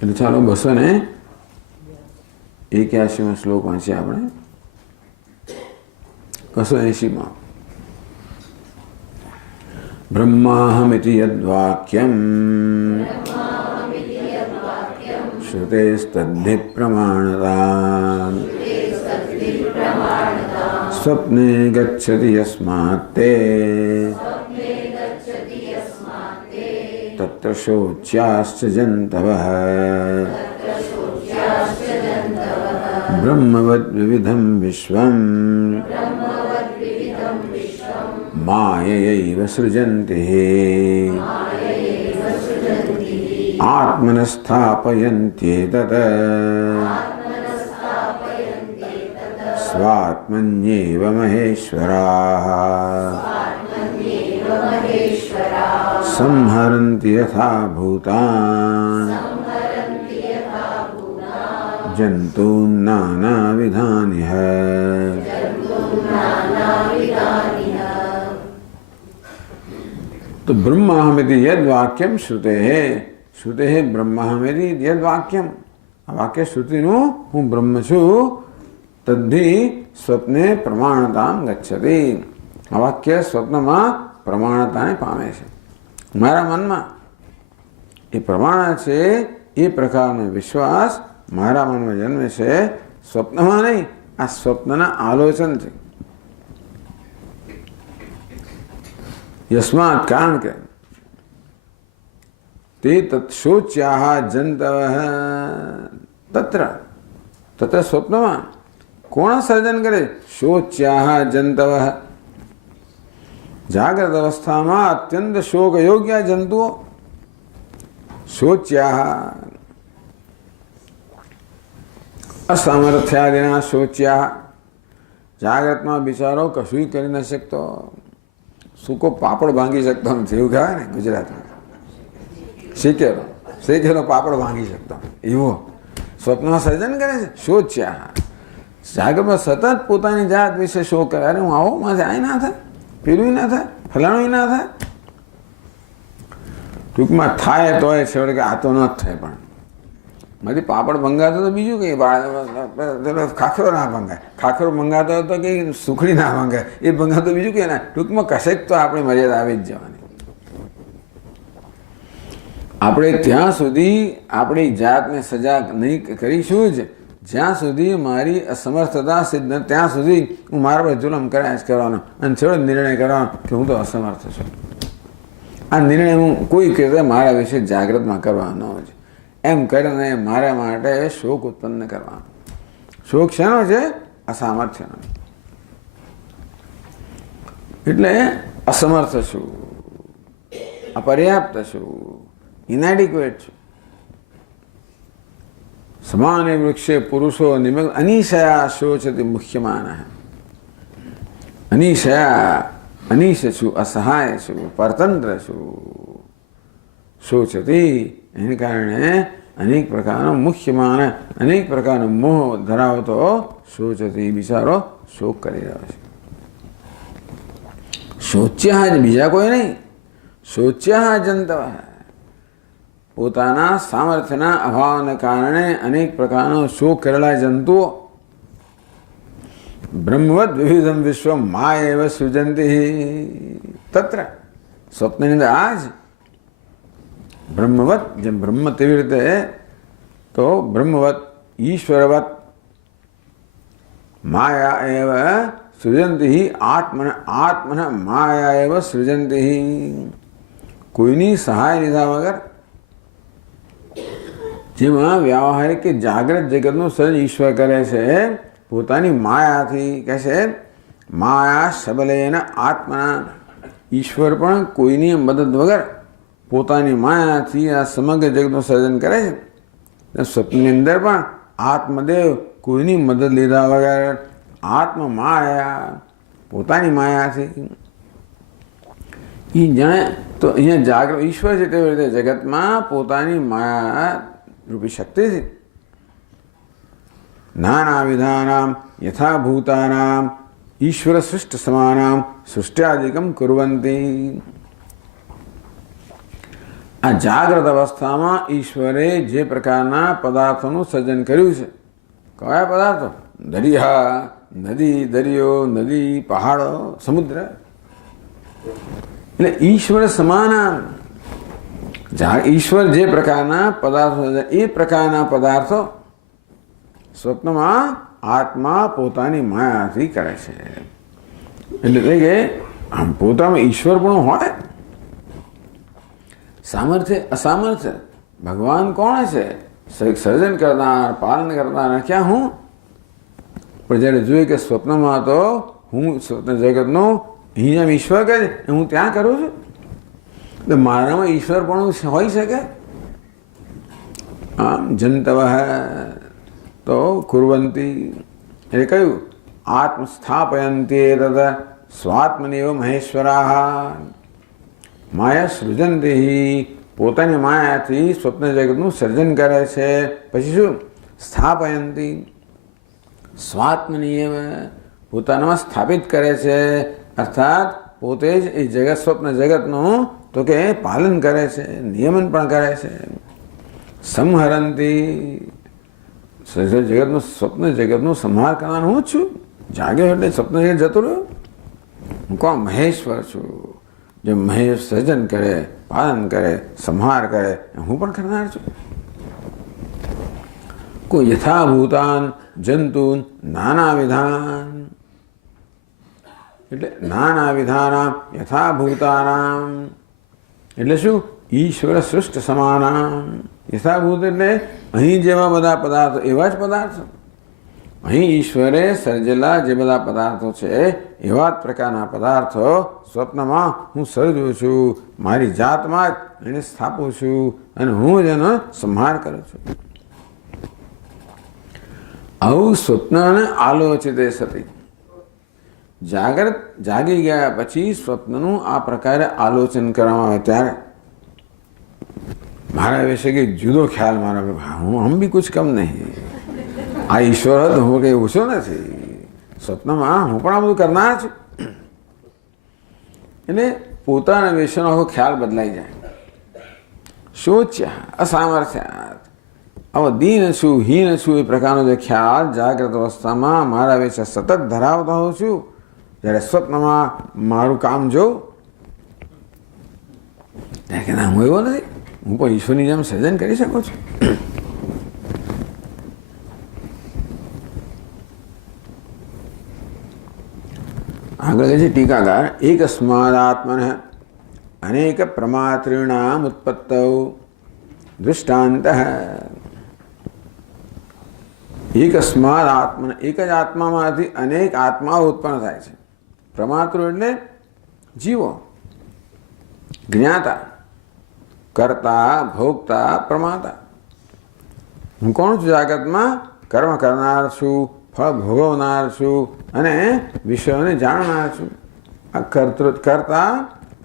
એટલે ચાલો 281 શ્લોક વાંચીએ આપણે. 280માં બ્રહ્માહમિતિ યદ્વાક્યમ શ્રુતેસ્તદ્ધિ પ્રમાણતા સ્વપ્ને ગચ્છતિ યસ્માત્ તે તત્ર શોચ્યાશ્ચ જંતવઃ બ્રહ્મવદ વિવિધમ વિશ્વમ માયૈવ સૃજન્તિ આત્મનસ્થાપયન્ત્યેતત સ્વાત્મન્યેવ મહેશ્વરાઃ સંહરન્તિ યથા ભૂતાન જંતૂન નાનાવિધાનિહ. તો બ્રહ્માહમિતિ યદ વાક્યમ શ્રુતે, શ્રુતે બ્રહ્માહમિતિ યદ વાક્યમ, આ વાક્ય શ્રુતિનું હું બ્રહ્મ છું. તદ્ધિ સ્વપ્ને પ્રમાણતામ ગચ્છતિ, આ વાક્ય સ્વપ્નમાં પ્રમાણતાને પામે છે. મારા મનમાં એ પ્રમાણ છે, એ પ્રકારનો વિશ્વાસ મારા મનમાં જન્મે છે. સ્વપ્નમાં નહીં, આ સ્વપ્નના આલોચનથી. યસ્માત કારણ કે તે તત્શોચ્યાહ જંતવઃ તત્ર, તત્ર સ્વપ્નમાં કોણ સર્જન કરે? શોચ્યાહ જંતવઃ, જાગ્રત અવસ્થામાં અત્યંત શોક યોગ્ય જંતુઓ. શોચ્યાહ અસામર્થ્યાદિના શોચ્યાહ, જાગ્રતમાં બિચારો કશું કરી ન શકતો, સૂકો પાપડ ભાંગી શકતો નથી, એવું કહેવાય ને ગુજરાતમાં. શેકેલો પાપડ ભાંગી શકતો એવો સ્વપ્નમાં સર્જન કરે છે. શોચ્યા, જાગ્રતમાં સતત પોતાની જાત વિશે શોક કરે. અરે હું આવો, મારે આ ના થાય, પેલું ના થાય, ફલાણું ના થાય. ટૂંકમાં થાય તો એ છેવટે કે આ તો ન જ થાય, પણ મારી પાપડ ભંગાતો તો બીજું કંઈ, ખાખરો ના ભંગાય, ખાખરો ભંગાતો તો કંઈ સુખડી ના ભંગાય, એ ભંગાતો બીજું કંઈ ના. ટૂંકમાં કશેક તો આપણી મર્યાદા આવી જ જવાની. આપણે ત્યાં સુધી આપણી જાતને સજાગ નહીં કરીશું જ જ્યાં સુધી મારી અસમર્થતા સિદ્ધ, ત્યાં સુધી હું મારા પર જુલમ કર્યા જ કરવાનો અને છેલ્લો નિર્ણય કરવાનો કે હું તો અસમર્થ છું. આ નિર્ણય હું કોઈ રીતે મારા વિશે જાગૃતમાં કરવાનો જ, એમ કરીને મારા માટે શોક ઉત્પન્ન કરવાનો. શોક શેનો છે? અસામર્થ્યનો. એટલે અસમર્થ છું, અપર્યાપ્ત છું, ઇનેડિક્વેટ છું. સમાને વૃક્ષે પુરુષો નિમગ્ન અનિશયા શોચતિ મુખ્યમાન. અનિશયા, અનિશ છું, અસહાય છું, પરતંત્ર છું. શોચતી એને કારણે અનેક પ્રકારનો મુખ્યમાન, અનેક પ્રકારનો મોહ ધરાવતો શોચતી બિચારો શોક કરી રહ્યો છે. શોચ્યા જ, બીજા કોઈ નહીં. શોચ્યા જંતવ, પોતાના સામર્થ્યના અભાવને કારણે અનેક પ્રકારનો શોક કરેલા જંતુઓ. બ્રહ્મવદ વિવિધમ વિશ્વ મા એવ સૃજંતિ તત્ર, સ્વપ્નની અંદર આ જ બ્રહ્મવત, જેમ બ્રહ્મ તેવી રીતે તો બ્રહ્મવત ઈશ્વરવત માયા એવ સૃજંતિ આત્મન, આત્મન માયા એવ સૃજંતિ. કોઈની સહાય લીધા વગર જેમાં વ્યાવહારિક કે જાગ્રત જગતનું સર્જ ઈશ્વર કરે છે પોતાની માયાથી. કહે છે માયા સબલેન આત્મના. ઈશ્વર પણ કોઈની મદદ વગર પોતાની માયાથી આ સમગ્ર જગતનું સર્જન કરે છે. સ્વપ્નની અંદર પણ આત્મદેવ કોઈની મદદ લીધા વગર આત્મ માયા પોતાની માયાથી એ જાણે. તો અહીંયા જાગૃત ઈશ્વર છે તેવી રીતે જગતમાં પોતાની માયા રૂપી શક્તિથી નાના વિધાનામ યથાભૂતાનામ ઈશ્વર સૃષ્ટ સમાનામ સૃષ્ટ્યાદિકમ કુર્વંતી. આ જાગ્રત અવસ્થામાં ઈશ્વરે જે પ્રકારના પદાર્થોનું સર્જન કર્યું છે. કયા પદાર્થો? દરિયા, નદી, દરિયો, નદી, પહાડો, સમુદ્ર. એટલે ઈશ્વર સમાના ઈશ્વર જે પ્રકારના પદાર્થો એ પ્રકારના પદાર્થો સ્વપ્નમાં આત્મા પોતાની માયાથી કરે છે. એટલે કે આમ પોતામાં ઈશ્વર પણ હોય. સામર્થ્ય અસામર્થ્ય ભગવાન કોણ છે? સર્જન કરનાર, પાલન કરનાર ક્યાં હું? પણ જ્યારે જોઈએ કે સ્વપ્નમાં તો હું સ્વપ્ન જગતનો અહીંયા ઈશ્વર કહે છે હું ત્યાં કરું છું. તો મારામાં ઈશ્વર પણ હોઈ શકે? આમ જંતવ તો કુર્વંતી એટલે કહ્યું આત્મસ્થાપયંતી તદ સ્વાત્મનિવ મહેશ્વરા. માયા સૃજંતી પોતાની માયાથી સ્વપ્ન જગતનું સર્જન કરે છે. પછી શું? સ્થાપયંતી સ્વાત્મનિયમ પોતાનામાં સ્થાપિત કરે છે. અર્થાત પોતે જ એ જગત સ્વપ્ન જગતનું તો કે પાલન કરે છે, નિયમન પણ કરે છે. સંહરંતી જગતનું સ્વપ્ન જગતનું સંહાર કરવાનું હું જ છું. જાગ્યો એટલે સ્વપ્ન જગત જતું રહ્યું. હું કોણ? મહેશ્વર છું. જે મહેશ સર્જન કરે, પાલન કરે, સંહાર કરે હું પણ કરનાર છું. કોઈ યથાભૂતાન જંતુન નાના વિધાન એટલે નાના વિધાનામ યથાભૂતાનામ એટલે શું? ઈશ્વર સૃષ્ટ સમાનામ. યથાભૂત એટલે અહીં જેવા બધા પદાર્થો એવા જ પદાર્થો. અહીં ઈશ્વરે સર્જેલા જે બધા પદાર્થો છે એવા જ પ્રકારના પદાર્થો સ્વપ્નમાં હું સર્જું છું. મારી જાતમાં જ એને સ્થાપું છું અને હું જ એનો સંહાર કરું છું. આવું સ્વપ્નને આલોચિત સતી. જાગી ગયા પછી સ્વપ્નનું આ પ્રકારે આલોચન કરવામાં આવે ત્યારે મારા વિશે કે જુદો ખ્યાલ મારા હું હમ બી કુછ કમ નહીં. આ ઈશ્વર જ હું કંઈ ઓછો નથી. સ્વપ્નમાં હું પણ આ બધું કરનાર છું. એટલે પોતાના વિશેનો આખો ખ્યાલ બદલાઈ જાય. શોચ્યા અસામર્થ્યા આવો દીન છું, હીન છું એ પ્રકારનો જે ખ્યાલ જાગ્રત અવસ્થામાં મારા વિશે સતત ધરાવતા હોઉં છું. જ્યારે સ્વપ્નમાં મારું કામ જોઉં ત્યારે કે ના હું એવો નથી. હું પણ ઈશ્વરની જેમ સર્જન કરી શકું છું. આગળ છે ટીકાકાર એકસ્માદ આત્મન અનેક પ્રમાત્રીણામ ઉત્પત્તૌ દૃષ્ટાંત. એકસ્માદ આત્મન એક જ આત્મામાંથી અનેક આત્માઓ ઉત્પન્ન થાય છે. પ્રમાતૃ એટલે જીવો, જ્ઞાતા, કર્તા, ભોગતા, પ્રમાતા. હું કોણ છું? જાગતમાં કર્મ કરનાર છું, ફળ ભોગવનાર છું અને વિષયોને જાણનાર છું. આ કર્તા,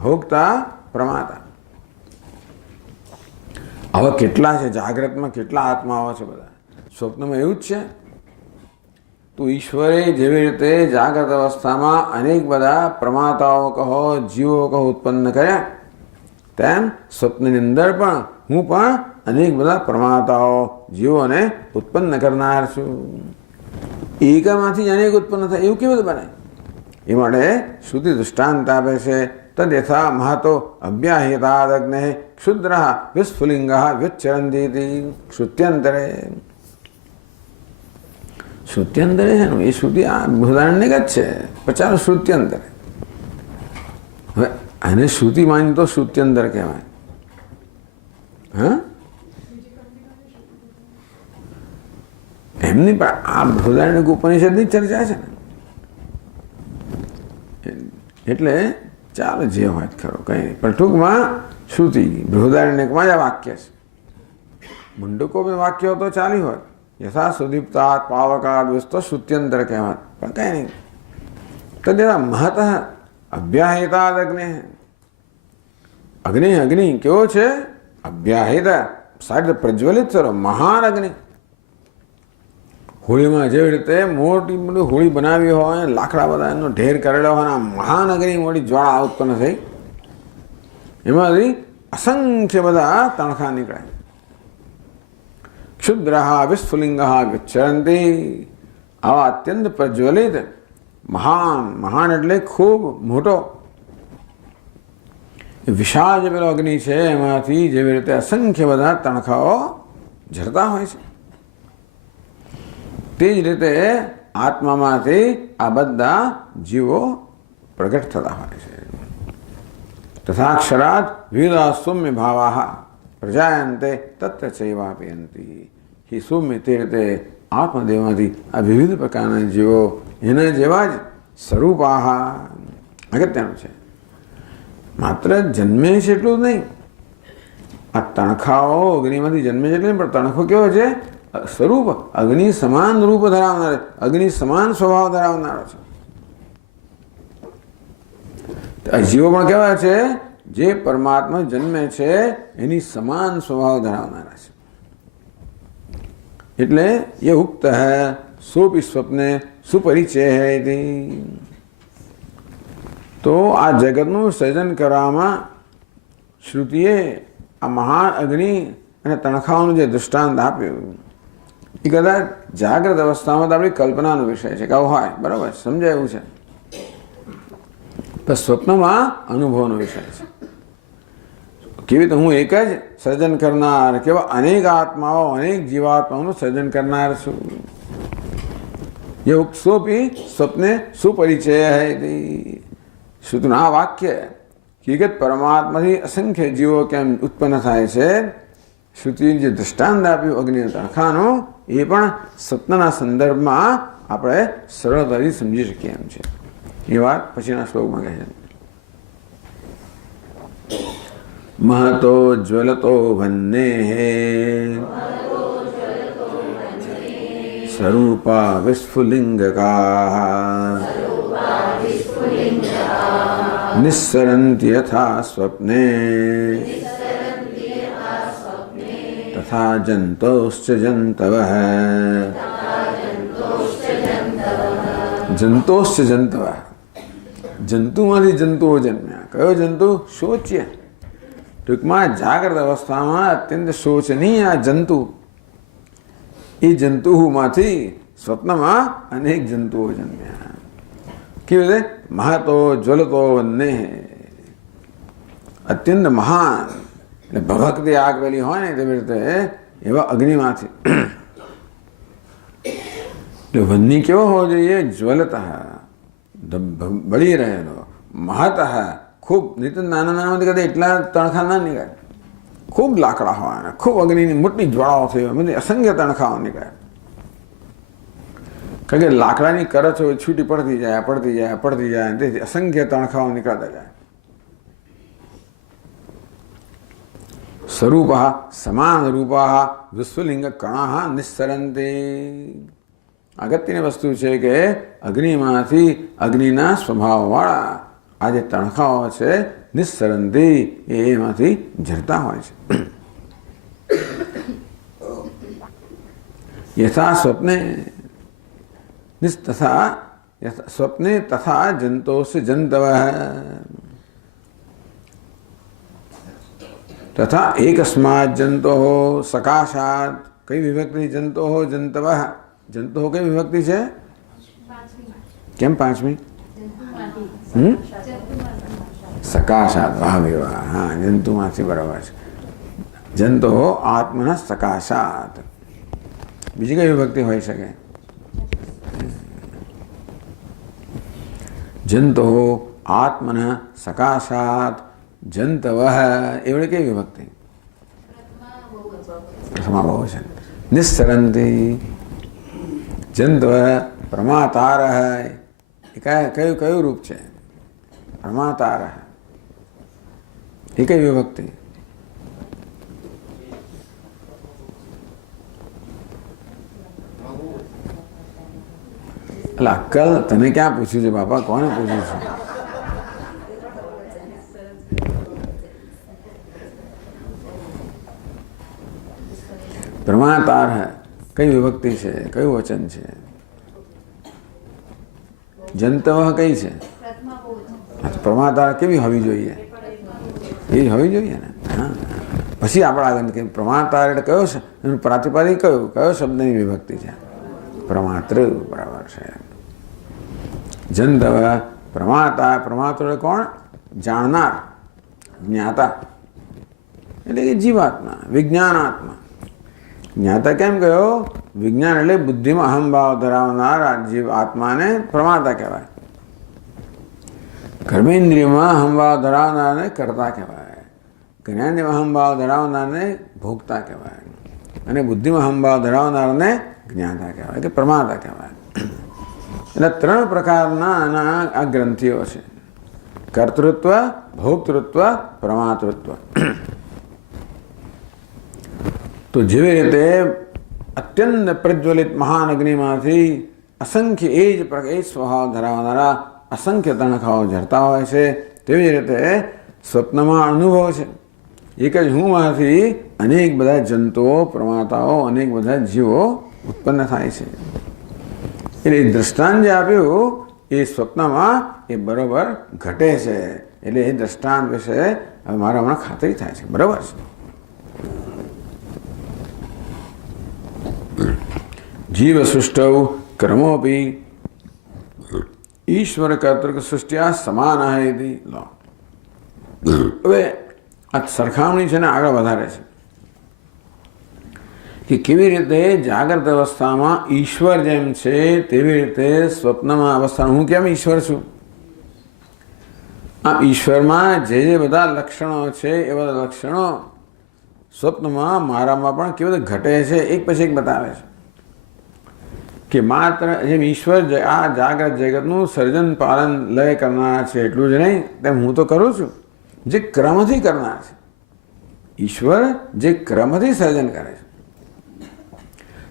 ભોગતા, પ્રમાતા. આવા કેટલા છે જાગ્રતમાં? કેટલા આત્માઓ છે બધા? સ્વપ્નમાં એવું જ છે. તો ઈશ્વરે જેવી રીતે જાગ્રત અવસ્થામાં અનેક બધા પ્રમાતાઓ કહો, જીવો કહો ઉત્પન્ન કર્યા, તેમ સ્વપ્નની અંદર પણ હું પણ અનેક બધા પ્રમાતાઓ, જીવોને ઉત્પન્ન કરનાર છું. એકમાંથી જ અનેક ઉત્પન્ન થાય એવું કેવું બને? એ માટે શ્રુતિ દૃષ્ટાંત આપે છે. તદ યથા મહાતો અભ્યાહિતાદગ્ને ક્ષુદ્ર વિસ્ફુલિંગ વ્યુચ્ચરંતી શ્રુત્યંતરે. શ્રુત્યંતરે છે ને એ શ્રુતિ આ બૃહદારણ્ય જ છે. પચાસ શ્રુત્યંતરે. હવે આને શ્રુતિ માની તો શ્રુત્યંતર કહેવાય. હા એમની પણ આ બૃહદારણ્યક ઉપનિષદની ચર્ચા છે ને, એટલે ચાલો જે હોય ખરો કંઈ નહીં. પણ ટૂંકમાં શ્રુતિ બૃહદારણ્યકમાં જ આ વાક્ય છે. મુંડકો વાક્યો તો ચાલી હોત, યથા સુદીપ્તાત પાવકાદ વિસ્તો શ્રુત્યંતર કહેવાત, પણ કંઈ નહીં. તદ્યથા મહત અભ્યાહિતાદ અગ્નિ. અગ્નિ કેવો છે? અભ્યાહિતા, સારી પ્રજ્વલિત કરો, મહાન અગ્નિ. હોળીમાં જેવી રીતે મોટી મોટી હોળી બનાવી હોય, લાકડા બધા એનો ઢેર કરેલો હોય, મહાન અગ્નિ મોટી જ્વાળા ઉત્પન્ન થઈ, એમાંથી અસંખ્ય બધા તણખા નીકળે. ક્ષુદ્ર વિસ્ફુલિંગ વિચરંતી. આવા અત્યંત પ્રજ્વલિત મહાન એટલે ખૂબ મોટો વિશાળ જે પેલો અગ્નિ છે, એમાંથી જેવી રીતે અસંખ્ય બધા તણખાઓ ઝરતા હોય છે, તે જ રીતે આત્મામાંથી આ બધા જીવો પ્રગટ થતા હોય છે. તથાક્ષરાત વિવિધા સૌમ્ય ભાવા પ્રજાયંતે તત્ર ચૈવાપયંતી. હિ સૌમ્ય, તે રીતે આત્મદેવમાંથી આ વિવિધ પ્રકારના જીવો એના જેવા જ સ્વરૂપાહા. અગત્યનું છે, માત્ર જન્મે છે એટલું જ નહીં, આ તણખાઓ અગ્નિમાંથી જન્મે છે એટલે, પણ તણખો કેવો છે? સ્વરૂપ અગ્નિ સમાન રૂપ ધરાવનાર, અગ્નિ સમાન સ્વભાવ ધરાવનારો છે. જીવો પણ કેવા છે? જે પરમાત્મા જન્મે છે એની સમાન સ્વભાવ ધરાવનારા છે. એટલે એ ઉક્ત હૈ સોપી સ્વપ્ને સુપરિચય હૈ. તો આ જગતનું સર્જન કરવામાં શ્રુતિએ આ મહાન અગ્નિ અને તણખાઓનું જે દૃષ્ટાંત આપ્યું, એ કદાચ જાગ્રત અવસ્થામાં તો આપણી કલ્પનાનો વિષય છે કે આવું હોય, બરાબર, સમજાય એવું છે. પણ સ્વપ્નમાં અનુભવનો વિષય છે. કેવી રીતે હું એક જ સર્જન કરનાર, કેવા અનેક આત્માઓ, અનેક જીવાત્માઓનું સર્જન કરનાર છું. એ સોપી સ્વપ્ને સુપરિચય હૈ. શ્રુતિનું આ વાક્ય હકીકત પરમાત્માથી અસંખ્ય જીવો કેમ ઉત્પન્ન થાય છે, શ્રુતિએ જે દૃષ્ટાંત આપ્યું અગ્નિ તણખાનું, એ પણ સ્વપ્નના સંદર્ભમાં આપણે સરળતાથી સમજી શકીએ એમ છે. એ વાત પછીના શ્લોકમાં કહે છે. મહતો જ્વલતો વન્ને સ્વરૂપા વિસ્ફુલિંગકા નિસ્સરન્તિ યથા સ્વપ્ને તથા જંતોશ્ચ જંતવઃ. જંતોશ્ચ જંતવઃ, જંતુમાંથી જંતુઓ જન્મ્યા. કયો જંતુ? શોચ્ય. ટૂંકમાં જાગ્રત અવસ્થામાં અત્યંત શોચનીય આ જંતુ, એ જંતુમાંથી સ્વપ્નમાં અનેક જંતુઓ જન્મ્યા. કેવી રીતે? મહતો જ્વલતો વન્ને, અત્યંત મહાન, એટલે ભભકતી આગ પેલી હોય ને તેવી રીતે એવા અગ્નિમાંથી. એટલે વન્ની કેવો હોવો જોઈએ? જ્વલત, બળી રહેલો. મહત, ખૂબ નિત્ય નાના નાનામાંથી કદાચ એટલા તણખા ના નીકળે, ખૂબ લાકડા હોય, ખૂબ અગ્નિની મોટી જ્વાળાઓ થઈ હોય, બધી અસંખ્ય તણખાઓ નીકળે. કારણ કે લાકડાની કરચ હોય, છૂટી પડતી જાય, તેથી અસંખ્ય તણખાઓ નીકળતા જાય. સ્વરૂપા સમાન રૂપા વિશ્વલિંગ કણા નિસ્સરંતે. અગત્યની વસ્તુ છે કે અગ્નિમાંથી, અગ્નિના સ્વભાવવાળા આ જે તણખાઓ છે, નિસ્સરંતી, એમાંથી ઝરતા હોય છે. યથા સ્વપ્ને તથા સ્વપ્ને તથા જંતોશ્ચ જંતવઃ. તથા એકસ્માત જંતો સકાશાત. કઈ વિભક્તિ? જંતો જંતવઃ. જંતો કઈ વિભક્તિ છે? કેમ પાંચમી? સકાશાત. વાહ વિવાહ, હા, જંતુમાંથી બરાબર છે. જંતો આત્મના સકાશાત. બીજી કઈ વિભક્તિ હોઈ શકે? જંતો આત્મના સકાશાત જંતવઃ. એવડે કઈ વિભક્તિ? પ્રથમા બહુવચન. નિસ્સરંતિ. જંતવ પ્રમાતાર એ કયું કયું રૂપ છે? પ્રમાતાર એ કઈ વિભક્તિ? એટલે અક્કલ તને ક્યાં પૂછ્યું છે બાપા? કોને પૂછ્યું છે? પ્રમાતાર કઈ વિભક્તિ છે? કયું વચન છે? જંતવ કઈ છે? પ્રમાતાર કેવી હોવી જોઈએ? એ હોવી જોઈએ ને. હા, પછી આપણે આગળ કે પ્રમાતાર એટલે કયો છે? એનું પ્રાતિપાદિક કયો શબ્દની વિભક્તિ છે? પ્રમાતૃ. બરાબર છે. જંતવ પ્રમાતા. પ્રમાતૃ એટલે કોણ? જાણનાર, જ્ઞાતા એટલે કે જીવાત્મા, વિજ્ઞાનાત્મા. જ્ઞાતા કેમ કહ્યો? વિજ્ઞાન એટલે બુદ્ધિમાં અહમભાવ ધરાવનાર જીવ આત્માને પ્રમાતા કહેવાય. કર્મેન્દ્રિયમાં અહમભાવ ધરાવનારને કર્તા કહેવાય. જ્ઞાનમાં અહમભાવ ધરાવનારને ભોગતા કહેવાય. અને બુદ્ધિમાં અહમભાવ ધરાવનારને જ્ઞાતા કહેવાય કે પ્રમાતા કહેવાય. એટલે 3 પ્રકારના આ ગ્રંથિઓ છે: કર્તૃત્વ, ભોક્તૃત્વ, પ્રમાતૃત્વ. તો જેવી રીતે અત્યંત પ્રજ્વલિત મહાન અગ્નિમાંથી અસંખ્ય એ જ સ્વભાવ ધરાવનારા અસંખ્ય તણખાઓ ઝરતા હોય છે, તેવી રીતે સ્વપ્નમાં અનુભવ છે. એક જ હુંમાંથી અનેક બધા જંતુઓ, પ્રમાતાઓ, અનેક બધા જીવો ઉત્પન્ન થાય છે. એટલે એ દ્રષ્ટાંત જે આપ્યું એ સ્વપ્નમાં એ બરોબર ઘટે છે. એટલે એ દ્રષ્ટાંત વિશે હવે મારા હમણાં ખાતરી થાય છે. બરાબર છે. જીવ સૃષ્ટૌ ક્રમોપી ઈશ્વર કર્તૃક સૃષ્ટિયા સમાન હૈ. લો, હવે આ સરખામણી છે ને આગળ વધારે છે કે કેવી રીતે જાગ્રત અવસ્થામાં ઈશ્વર જેમ છે તેવી રીતે સ્વપ્નમાં અવસ્થામાં હું કેમ ઈશ્વર છું. આમ ઈશ્વરમાં જે બધા લક્ષણો છે એ બધા લક્ષણો સ્વપ્નમાં મારામાં પણ કેવી રીતે ઘટે છે એક પછી એક બતાવે છે કે માત્ર જેમ ઈશ્વર આ જાગ્રત જગતનું સર્જન પાલન લય કરનાર છે એટલું જ નહીં, તેમ હું તો કરું છું જે ક્રમથી કરનાર છે. ઈશ્વર જે ક્રમથી સર્જન કરે છે.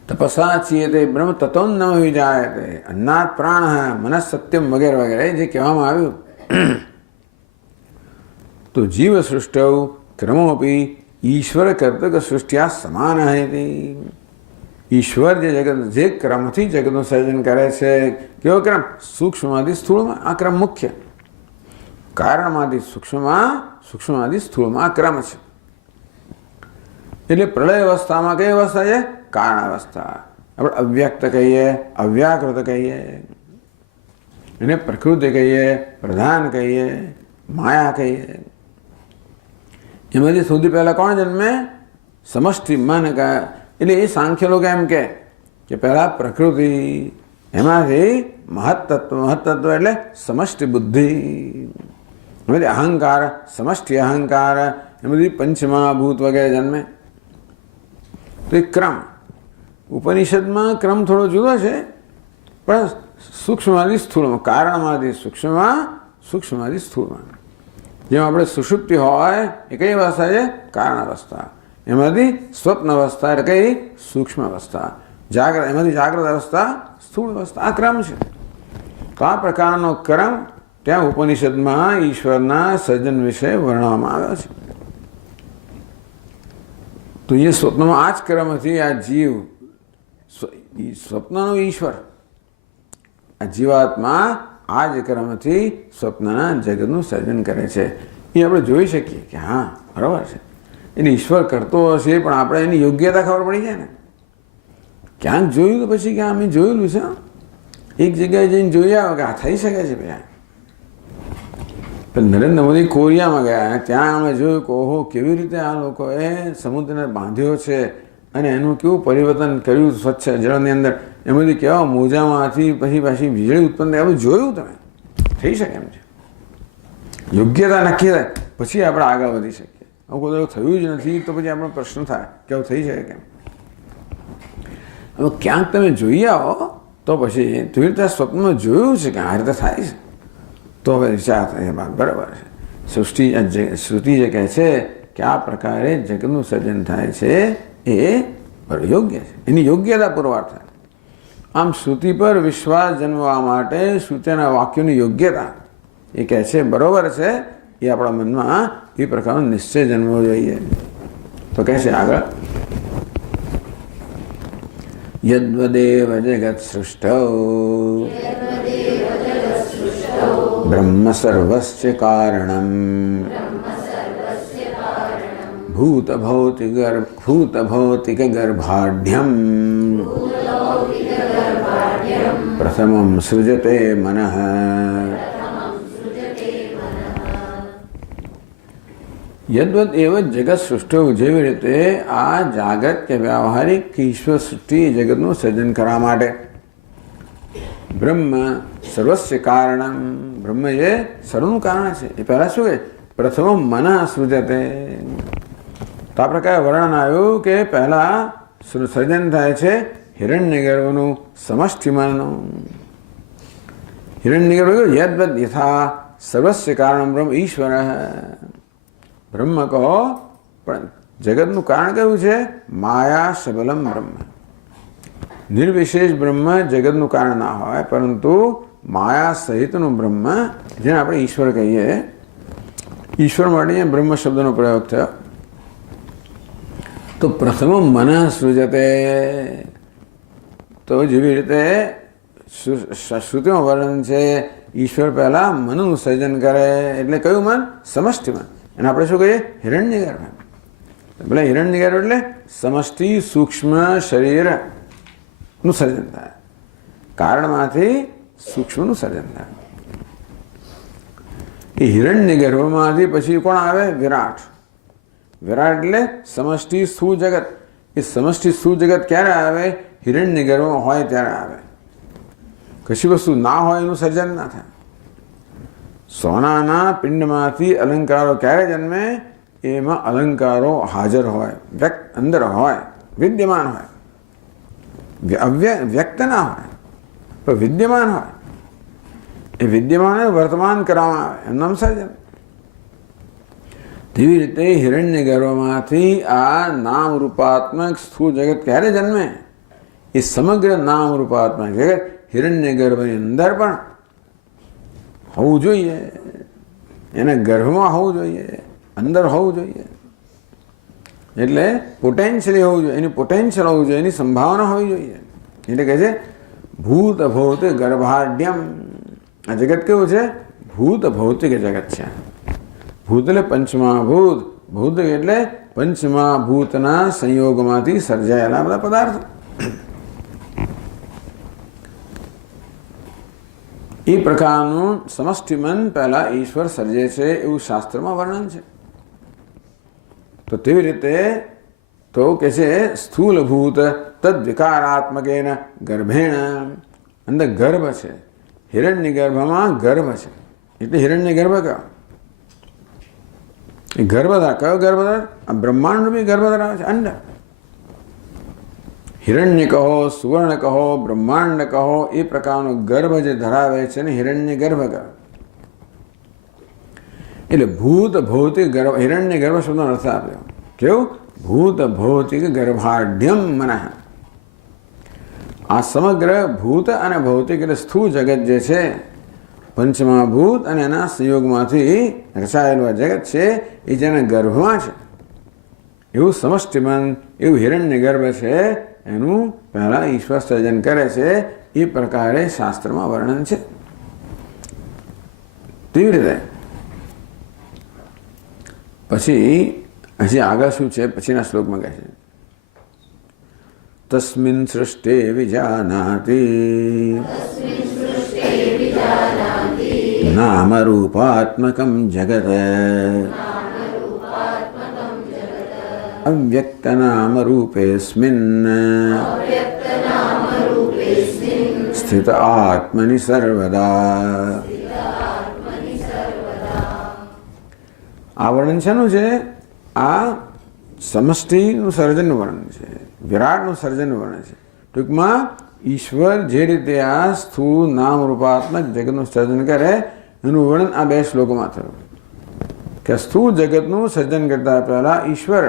તપસા છીએ તે બ્રહ્મ તત્વન્ન વિજાય તે અન્નાત પ્રાણ મનસ સત્યમ વગેરે વગેરે જે કહેવામાં આવ્યું. તો જીવ સૃષ્ટૌ ક્રમોપી ઈશ્વર કર્તક સૃષ્ટિયા સમાન હતી. ઈશ્વર જે જગત જે ક્રમથી જગતનું સર્જન કરે છે, કેવો ક્રમ? સૂક્ષ્મમાંથી સ્થૂળમાં. આ ક્રમ મુખ્ય. કારણમાંથી સૂક્ષ્મમાં, સૂક્ષ્મમાંથી સ્થૂળમાં આ ક્રમ છે. એટલે પ્રલય અવસ્થામાં કઈ અવસ્થા છે? કારણ અવસ્થા. આપણે અવ્યક્ત કહીએ, અવ્યાકૃત કહીએ, એને પ્રકૃતિ કહીએ, પ્રધાન કહીએ, માયા કહીએ. એમાંથી સૌથી પહેલા કોણ જન્મે? સમષ્ટિ મન. એટલે એ સાંખ્ય લોકો એમ કે પહેલા પ્રકૃતિ, એમાંથી મહત્તત્વ. મહત્તત્વ એટલે સમષ્ટિ બુદ્ધિ, એમાંથી અહંકાર, સમષ્ટિ અહંકાર, એમાંથી પંચમહાભૂત વગેરે જન્મે. તો એ ક્રમ ઉપનિષદમાં ક્રમ થોડો જુદો છે, પણ સૂક્ષ્મમાંથી સ્થૂળમાં, કારણમાંથી સૂક્ષ્મમાં, સૂક્ષ્મમાંથી સ્થૂળમાં. જેમ આપણે સુષુપ્તિ હોય એ કઈ અવસ્થા છે? કારણ અવસ્થા. એમાંથી સ્વપ્ન અવસ્થા એટલે કઈ? સૂક્ષ્મ અવસ્થા. જાગ્રત, એમાંથી જાગ્રત અવસ્થા, સ્થૂળ અવસ્થા. આ ક્રમ છે. તો આ પ્રકારનો ક્રમ ત્યાં ઉપનિષદમાં ઈશ્વરના સર્જન વિશે વર્ણવવામાં આવ્યો છે. તો એ સ્વપ્નમાં આ જ ક્રમથી આ જીવ, સ્વપ્નનો ઈશ્વર, આ જીવાત્મા આ જ ક્રમથી સ્વપ્નના જગતનું સર્જન કરે છે. એ આપણે જોઈ શકીએ કે હા બરાબર છે. એટલે ઈશ્વર કરતો હશે, પણ આપણે એની યોગ્યતા ખબર પડી જાય ને. ક્યાંક જોયું તો પછી ક્યાં અમે જોયેલું છે, એક જગ્યાએ જઈને જોઈ આવો કે આ થઈ શકે છે ભાઈ. નરેન્દ્ર મોદી કોરિયામાં ગયા અને ત્યાં અમે જોયું કે ઓહો કેવી રીતે આ લોકોએ સમુદ્રને બાંધ્યો છે અને એનું કેવું પરિવર્તન કર્યું સ્વચ્છ જળની અંદર. એમાંથી કેવા મોજામાંથી પછી વીજળી ઉત્પન્ન થાય. બધું જોયું તમે. થઈ શકે એમ છે. યોગ્યતા નક્કી થાય પછી આપણે આગળ વધી શકીએ. આવું કોઈ થયું જ નથી તો પછી આપણો પ્રશ્ન થાય કે આવું થઈ શકે કેમ. હવે ક્યાંક તમે જોઈ આવો તો પછી તું રીતે સ્વપ્નમાં જોયું છે કે આ રીતે થાય છે, તો હવે વિચાર થાય વાત બરાબર છે. શ્રુતિ જે કહે છે કે આ પ્રકારે જગતનું સર્જન થાય છે એ યોગ્ય છે, એની યોગ્યતા પુરવાર થાય. આમ શ્રુતિ પર વિશ્વાસ જન્મવા માટે શ્રુતિના વાક્યોની યોગ્યતા એ કહે છે બરોબર છે, એ આપણા મનમાં એ પ્રકારનો નિશ્ચય જન્મવો જોઈએ. તો કહે છે આગળ, યદ્વદેવ જગત સૃષ્ટો બ્રહ્મ સર્વસ્ય કારણમ ભૂતભૌતિક ગર્ભાઢ્યમ પ્રથમમ સૃજતે મનઃ. યદ્વત એવ જગત સૃષ્ટિ, જેવી રીતે આ જાગત કે વ્યવહારિક ઈશ્વર સૃષ્ટિ જગતનું સર્જન કરવા માટે બ્રહ્મ સર્વસ્ય કારણમ, બ્રહ્મ એ સર્વનું કારણ છે. એ પહેલાં શું કહે? પ્રથમ મન સૃજતે. તો આ પ્રકારે વર્ણન આવ્યું કે પહેલાં સર્જન થાય છે હિરણ્યગર્ભનું સમષ્ટિમાનનું. હિરણ્યગર્ભ યદ્વદ યથા સર્વસ્ય કારણ બ્રહ્મ ઈશ્વર. બ્રહ્મ કહો પણ જગતનું કારણ કયું છે? માયા સબલમ બ્રહ્મ. નિર્વિશેષ બ્રહ્મ જગતનું કારણ ના હોય, પરંતુ માયા સહિતનું બ્રહ્મ, જેને આપણે ઈશ્વર કહીએ. ઈશ્વર માટે બ્રહ્મ શબ્દનો પ્રયોગ થયો. તો પ્રથમ મન સૃજતે, તો જેવી રીતે શ્રુતિમાં વર્ણન છે ઈશ્વર પહેલા મનનું સર્જન કરે, એટલે કયું મન? સમષ્ટિ મન. અને આપણે શું કહીએ? હિરણ્યગર્ભ. એટલે હિરણ્યગર્ભ એટલે સમષ્ટિ સૂક્ષ્મ શરીરનું સર્જન થાય, કારણમાંથી સૂક્ષ્મનું સર્જન થાય. એ હિરણ્યગર્ભમાંથી પછી કોણ આવે? વિરાટ. વિરાટ એટલે સમષ્ટિ સ્થૂળ જગત. એ સમષ્ટિ સ્થૂળ જગત ક્યારે આવે? હિરણ્યગર્ભમાં હોય ત્યારે આવે. કશી વસ્તુ ના હોય એનું સર્જન ના થાય. સોનાના પિંડમાંથી અલંકારો ક્યારે જન્મે? એમાં અલંકારો હાજર હોય, અંદર હોય, વિદ્યમાન હોય. વ્યક્ત ના હોય પણ વિદ્યમાન હોય. એ વિદ્યમાન વર્તમાન કરવામાં આવે, એનું નામ સર્જન. તેવી રીતે હિરણ્યગર્ભમાંથી આ નામ રૂપાત્મક સ્થૂળ જગત ક્યારે જન્મે? એ સમગ્ર નામ રૂપાત્મક જગત હિરણ્યગર્ભની અંદર પણ હોવું જોઈએ, એના ગર્ભમાં હોવું જોઈએ, અંદર હોવું જોઈએ. એટલે પોટેન્શિયલી હોવું જોઈએ, એની પોટેન્શિયલ હોવું જોઈએ, એની સંભાવના હોવી જોઈએ. એટલે કહે છે ભૂત ભૌત ગર્ભાઢ્યમ. આ જગત કેવું છે? ભૂત ભૌતિક જગત છે. ભૂત એટલે પંચમહાભૂત, ભૂત એટલે પંચમહાભૂતના સંયોગમાંથી સર્જાયેલા બધા પદાર્થો. એ પ્રકારનું સમષ્ટિમન પહેલા ઈશ્વર સર્જે છે એવું શાસ્ત્રમાં વર્ણન છે. તો તેવી રીતે તો કે છે સ્થૂલભૂત તદ વિકારાત્મકેન ગર્ભેણ. અંદર ગર્ભ છે, હિરણ્યગર્ભમાં ગર્ભ છે, એટલે હિરણ્યગર્ભ કયો? એ ગર્ભધા કયો? ગર્ભધા આ બ્રહ્માંડ બી ગર્ભ ધરાવે છે અંદર. હિરણ્ય કહો, સુવર્ણ કહો, બ્રહ્માંડ કહો, એ પ્રકારનો ગર્ભ જે ધરાવે છે ને હિરણ્યગર્ભ કહો. એટલે ભૂત ભૌતિક ગર્ભ, હિરણ્યગર્ભ શબ્દનો અર્થ આપ્યો. કેવું? ભૂત ભૌતિક ગર્ભાઢ્યમ મનઃ. આ સમગ્ર ભૂત અને ભૌતિક એટલે સ્થૂળ જગત જે છે, પંચમહાભૂત અને એના સંયોગમાંથી રચાયેલું આ જગત છે, એ જેના ગર્ભમાં છે એવું સમષ્ટિમન, એવું હિરણ્યગર્ભ છે, એનું પહેલા ઈશ્વર સર્જન કરે છે. એ પ્રકારે શાસ્ત્રમાં વર્ણન છે. તેવી રીતે પછી હજી આગળ શું છે? પછીના શ્લોકમાં કહે છે તસ્મિન સૃષ્ટે વિજાનાતિ નામ રૂપાત્મકમ જગત અવ્યક્ત નામ રૂપેસ્મિન સ્થિત આત્મનિ સર્વદા. આ વર્ણન શેનું છે? આ સમષ્ટિનું સર્જનનું વર્ણન છે, વિરાટનું સર્જનનું વર્ણન છે. ટૂંકમાં ઈશ્વર જે રીતે આ સ્થૂળ નામ રૂપાત્મક જગતનું સર્જન કરે એનું વર્ણન આ 2 શ્લોકોમાં થયું કે સ્થૂળ જગતનું સર્જન કરતા પહેલા ઈશ્વર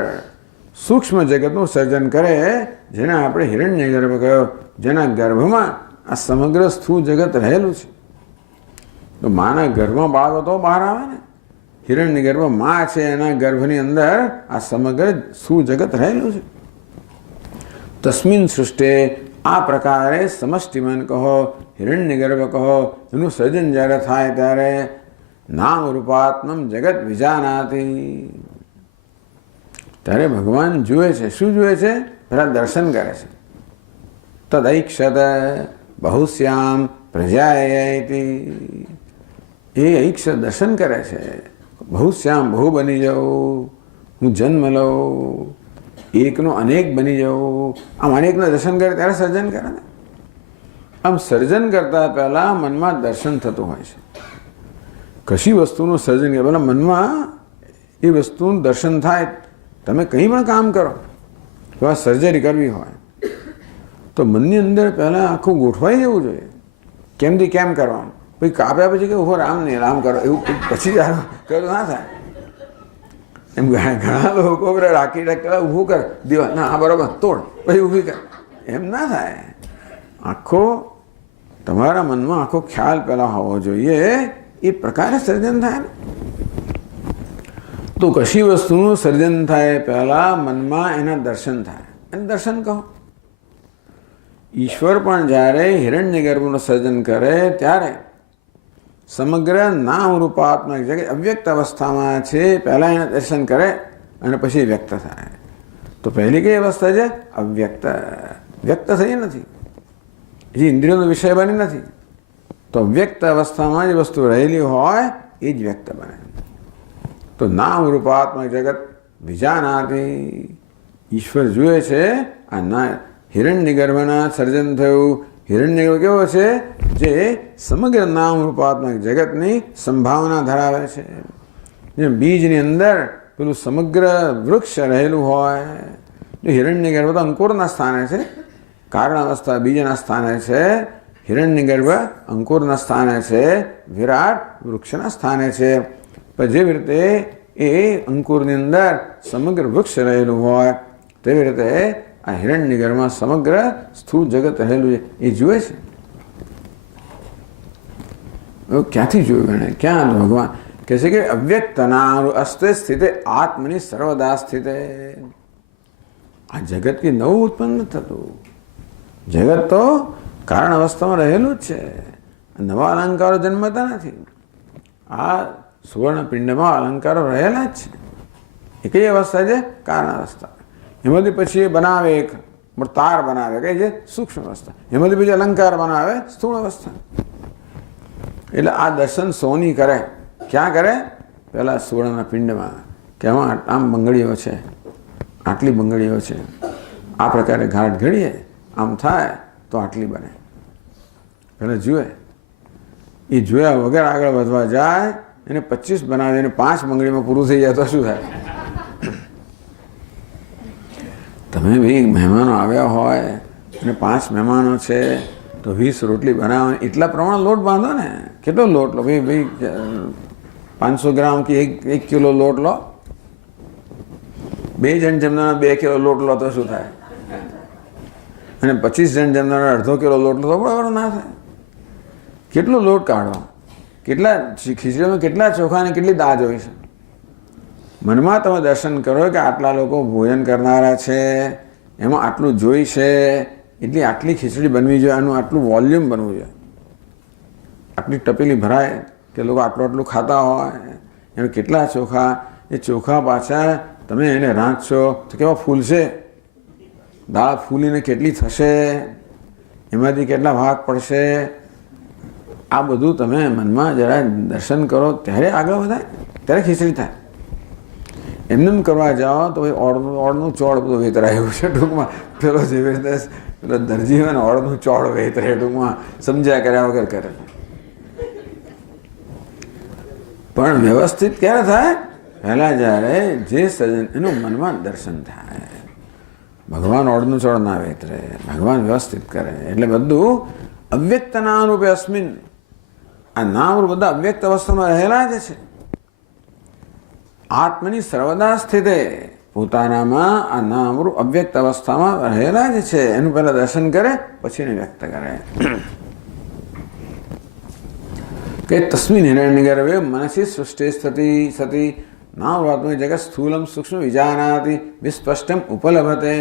સૂક્ષ્મ જગતનું સર્જન કરે, જેને આપણે હિરણ્ય ગર્ભ કહ્યો, જેના ગર્ભમાં આ સમગ્ર સ્થૂળ જગત રહેલું છે. તો માના ગર્ભમાં બાળકો તો બહાર આવે ને, હિરણ્ય ગર્ભ માં છે, એના ગર્ભની અંદર આ સમગ્ર સ્થૂળ જગત રહેલું છે. તસ્મિન સૃષ્ટિ આ પ્રકારે સમષ્ટિમન કહો, હિરણ્ય ગર્ભ કહો, એનું સર્જન જ્યારે થાય ત્યારે નામ રૂપાત્મમ જગત વિજાનાતી, ત્યારે ભગવાન જુએ છે. શું જુએ છે? પહેલા દર્શન કરે છે. તદૈક્ષત બહુશ્યામ પ્રજાયતિ, એ ઐક્ષત દર્શન કરે છે. બહુશ્યામ બહુ બની જાઉં, હું જન્મ લઉં, એકનો અનેક બની જાઉં. આમ અનેકનું દર્શન કરે ત્યારે સર્જન કરે ને. આમ સર્જન કરતા પહેલા મનમાં દર્શન થતું હોય છે. કશી વસ્તુનું સર્જન કરે પહેલાં મનમાં એ વસ્તુનું દર્શન થાય. તમે કંઈ પણ કામ કરો, એવા સર્જરી કરવી હોય તો મનની અંદર પહેલાં આખું ગોઠવાઈ જવું જોઈએ. કેમથી કેમ કરવાનું, પછી કાપ્યા પછી કે ઉભો રામ નહીં રામ કરો, એવું પછી જ કરો ના થાય. એમ ઘણા લોકો રાખી ઊભું કર દીવા, ના આ બરાબર તોડ, પછી ઊભી કર, એમ ના થાય. આખો તમારા મનમાં આખો ખ્યાલ પહેલાં હોવો જોઈએ, એ પ્રકારે સર્જન થાય ને. તો કશી વસ્તુનું સર્જન થાય પહેલાં મનમાં એના દર્શન થાય, એને દર્શન કહો. ઈશ્વર પણ જ્યારે હિરણ્ય ગર્ભનું સર્જન કરે ત્યારે સમગ્ર નામ રૂપાત્મક જગત અવ્યક્ત અવસ્થામાં છે, પહેલાં એને દર્શન કરે અને પછી વ્યક્ત થાય. તો પહેલી કઈ અવસ્થા છે? અવ્યક્ત. વ્યક્ત થઈ નથી, જે ઇન્દ્રિયોનો વિષય બની નથી. તો વ્યક્ત અવસ્થામાં જે વસ્તુ રહેલી હોય એ જ વ્યક્ત બને. તો નામ રૂપાત્મક જગત વિજાનાતી, ઈશ્વર જુએ છે આ ના હિરણ્ય ગર્ભના સર્જન થયું. હિરણ્ય ગર્ભ કેવો છે? જે સમગ્ર નામ રૂપાત્મક જગતની સંભાવના ધરાવે છે. જેમ બીજની અંદર પેલું સમગ્ર વૃક્ષ રહેલું હોય. હિરણ્ય ગર્ભ તો અંકુરના સ્થાને છે, કારણ અવસ્થા બીજના સ્થાને છે. હિરણ્ય ગર્ભ અંકુરના સ્થાને છે, વિરાટ વૃક્ષના સ્થાને છે. પણ જેવી રીતે એ અંકુરની અંદર સમગ્ર વૃક્ષ રહેલું હોય, તેવી રીતે આ હિરણ્ય ગર્ભમાં સમગ્ર સ્થૂળ જગત રહેલું છે, એ જુએ છે. ક્યાંથી જોયું એને? ક્યાં ભગવાન કહે છે કે અવ્યક્તના અસ્તે સ્થિતે આત્મની સર્વદા સ્થિતે. આ જગત કે નવું ઉત્પન્ન થતું, જગત તો કારણ અવસ્થામાં રહેલું જ છે. નવા અલંકારો જન્મતા નથી. આ સુવર્ણપિંડમાં અલંકારો રહેલા જ છે. એ કઈ અવસ્થા છે? કારણ અવસ્થા. એમાંથી પછી એ બનાવે એક તાર બનાવે, કઈ છે? સૂક્ષ્મ અવસ્થા. એમાંથી પછી અલંકાર બનાવે, સ્થૂળ અવસ્થા. એટલે આ દર્શન સોની કરે. ક્યાં કરે? પહેલાં સુવર્ણના પિંડમાં, કે આમાં આમ બંગડીઓ છે, આટલી બંગડીઓ છે, આ પ્રકારે ઘાટ ઘડીએ, આમ થાય તો આટલી બને. પહેલાં જુએ. એ જોયા વગર આગળ વધવા જાય, એને 25 બનાવે, એને 5 બંગડીમાં પૂરું થઈ જાય તો શું થાય? તમે ભાઈ મહેમાનો આવ્યા હોય અને 5 મહેમાનો છે તો 20 રોટલી બનાવો, એટલા પ્રમાણે લોટ બાંધો ને. કેટલો લોટ લો ભાઈ? 500 ગ્રામ કે 1 કિલો લોટ લો. 2 જણ જમનારા 2 કિલો લોટ લો તો શું થાય? અને 25 જણ જમનારા અડધો કિલો લોટ લો તો બરાબર ના થાય. કેટલો લોટ કાઢો? કેટલા ખીચડીમાં કેટલા ચોખા અને કેટલી દાળ હોય છે? મનમાં તમે દર્શન કરો કે આટલા લોકો ભોજન કરનારા છે, એમાં આટલું જોઈ છે, એટલી આટલી ખીચડી બનવી જોઈએ, આનું આટલું વોલ્યુમ બનવું જોઈએ, આટલી ટપેલી ભરાય કે લોકો આટલું આટલું ખાતા હોય. એમ કેટલા ચોખા, એ ચોખા પાછા તમે એને રાંધશો તો કેવા ફૂલશે, દાળ ફૂલીને કેટલી થશે, એમાંથી કેટલા ભાગ પડશે. આ બધું તમે મનમાં જરા દર્શન કરો ત્યારે આગળ વધાય, ત્યારે ખીચડી થાય. એમને કરવા જાઓ તો ભાઈ ઓળનું ચોળ બધું વેતરાય એવું છે. ટૂંકમાં પેલો જેવી રીતે પેલો દરજી હોય ને ઓળનું ચોળ વેતરે, ટૂંકમાં સમજ્યા કર્યા વગર કરે. પણ વ્યવસ્થિત ક્યારે થાય? પહેલાં જ્યારે જે સર્જન એનું મનમાં દર્શન થાય. ભગવાન ઓળનું ચોળ ના વેતરે, ભગવાન વ્યવસ્થિત કરે. એટલે બધું અવ્યક્ત નામ રૂપે અસ્મિન, આ નામ રૂપ બધા અવ્યક્ત અવસ્થામાં રહેલા જ છે. આત્મની સર્વદા સ્થિતે, પોતાનામાં આ નામ રૂપ અવ્યક્ત અવસ્થામાં રહેલા જ છે. એનું પહેલા દર્શન કરે પછી એને વ્યક્ત કરે. કે તસ્મિન હિરણ્યગર્ભે મનસી સૃષ્ટિ થતી સતી નામ રૂપાત્મક જગત સ્થૂલમ સૂક્ષ્મ વિજાનાતિ વિસ્પષ્ટમ ઉપલભતે.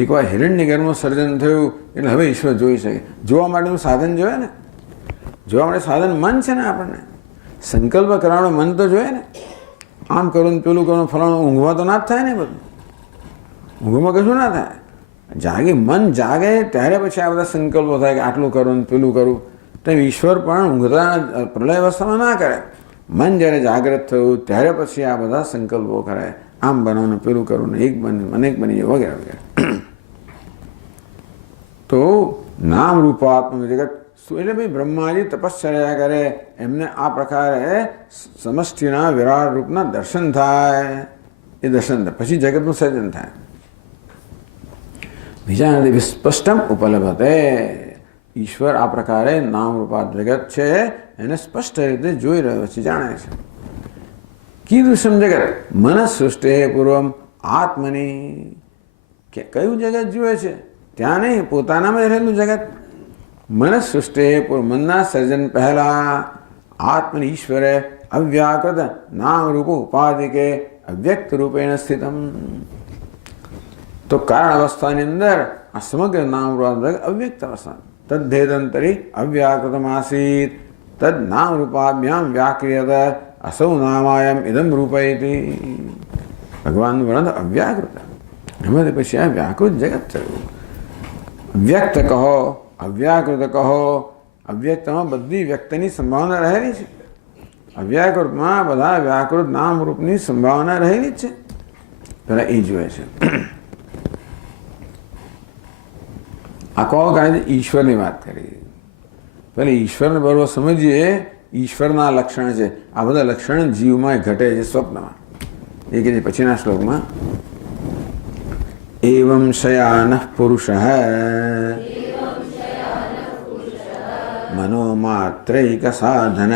એકવાર હિરણ્યગર્ભનું સર્જન થયું એટલે હવે ઈશ્વર જોઈ શકે. જોવા માટેનું સાધન જોઈએ ને, જોવા માટે સાધન મન છે ને. આપણને સંકલ્પ કરવાનું મન તો જોઈએ ને. આમ કરું ને પેલું કરું ફલાણું, ઊંઘવા તો ના જ થાય ને. બધું ઊંઘમાં કશું ના થાય. જાગે મન જાગે ત્યારે પછી આ બધા સંકલ્પો થાય કે આટલું કરું ને પેલું કરું. તો ઈશ્વર પણ ઊંઘતા પ્રલય અવસ્થામાં ના કરે. મન જ્યારે જાગૃત થયું ત્યારે પછી આ બધા સંકલ્પો કરે. આમ બનાવવાનું પેલું કરવું ને એક બની અનેક બની જાય વગેરે વગેરે. તો નામ રૂપાત્મક જગત એટલે ભાઈ બ્રહ્માજી તપશ્ચર્યા કરે, એમને આ પ્રકારે સમષ્ટિના વિરાટ રૂપના દર્શન થાય. એ દર્શન થાય પછી જગતનું સર્જન થાય. બીજા નથી વિસ્પષ્ટમ ઉપલબ્ધતે. ઈશ્વર આ પ્રકારે નામ રૂપાત જગત છે એને સ્પષ્ટ રીતે જોઈ રહ્યો છે, જાણે છે. કીદૃશમ જગત મનસ સૃષ્ટિ પૂર્વમ આત્મની. કે કયું જગત જુએ છે? ત્યાં નહીં, પોતાનામાં રહેલું જગત. મનસ સૃષ્ટિ પૂર્વ, મનના સર્જન પહેલા આત્મની ઈશ્વરે અવ્યાકૃત નામ રૂપ ઉપાધિકે અવ્યક્ત રૂપેણ સ્થિતમ. તો કારણ અવસ્થાની અંદર આ સમગ્ર નામ રૂપ અવ્યક્ત અવસ્થા. તદ્ભેદંતરી અવ્યાકૃતમાસીત તદ નામ રૂપાભ્યામ વ્યાક્રિયત અસૌ નામાયમ ઇદમ રૂપયતી. ભગવાનનું વર્ણન અવ્યાકૃત, એમાંથી પછી આ વ્યાકૃત જગત થયું. વ્યક્ત કહો, અવ્યાકૃત કહો. અવ્યક્તમાં બધી વ્યક્તની સંભાવના રહેલી છે. અવ્યાકૃતમાં બધા વ્યાકૃત નામ રૂપની સંભાવના રહેલી જ છે. પેલા એ જુએ છે. આ કહો કાંઈ ઈશ્વરની વાત કરી. પેલા ઈશ્વરને બરોબર સમજીએ. ઈશ્વરના લક્ષણ છે. આ બધા લક્ષણ જીવમાં ઘટે છે સ્વપ્નમાં. એ કે છે પછીના શ્લોકમાં એવમ શયાન પુરુષ મનોમાત્રૈક સાધન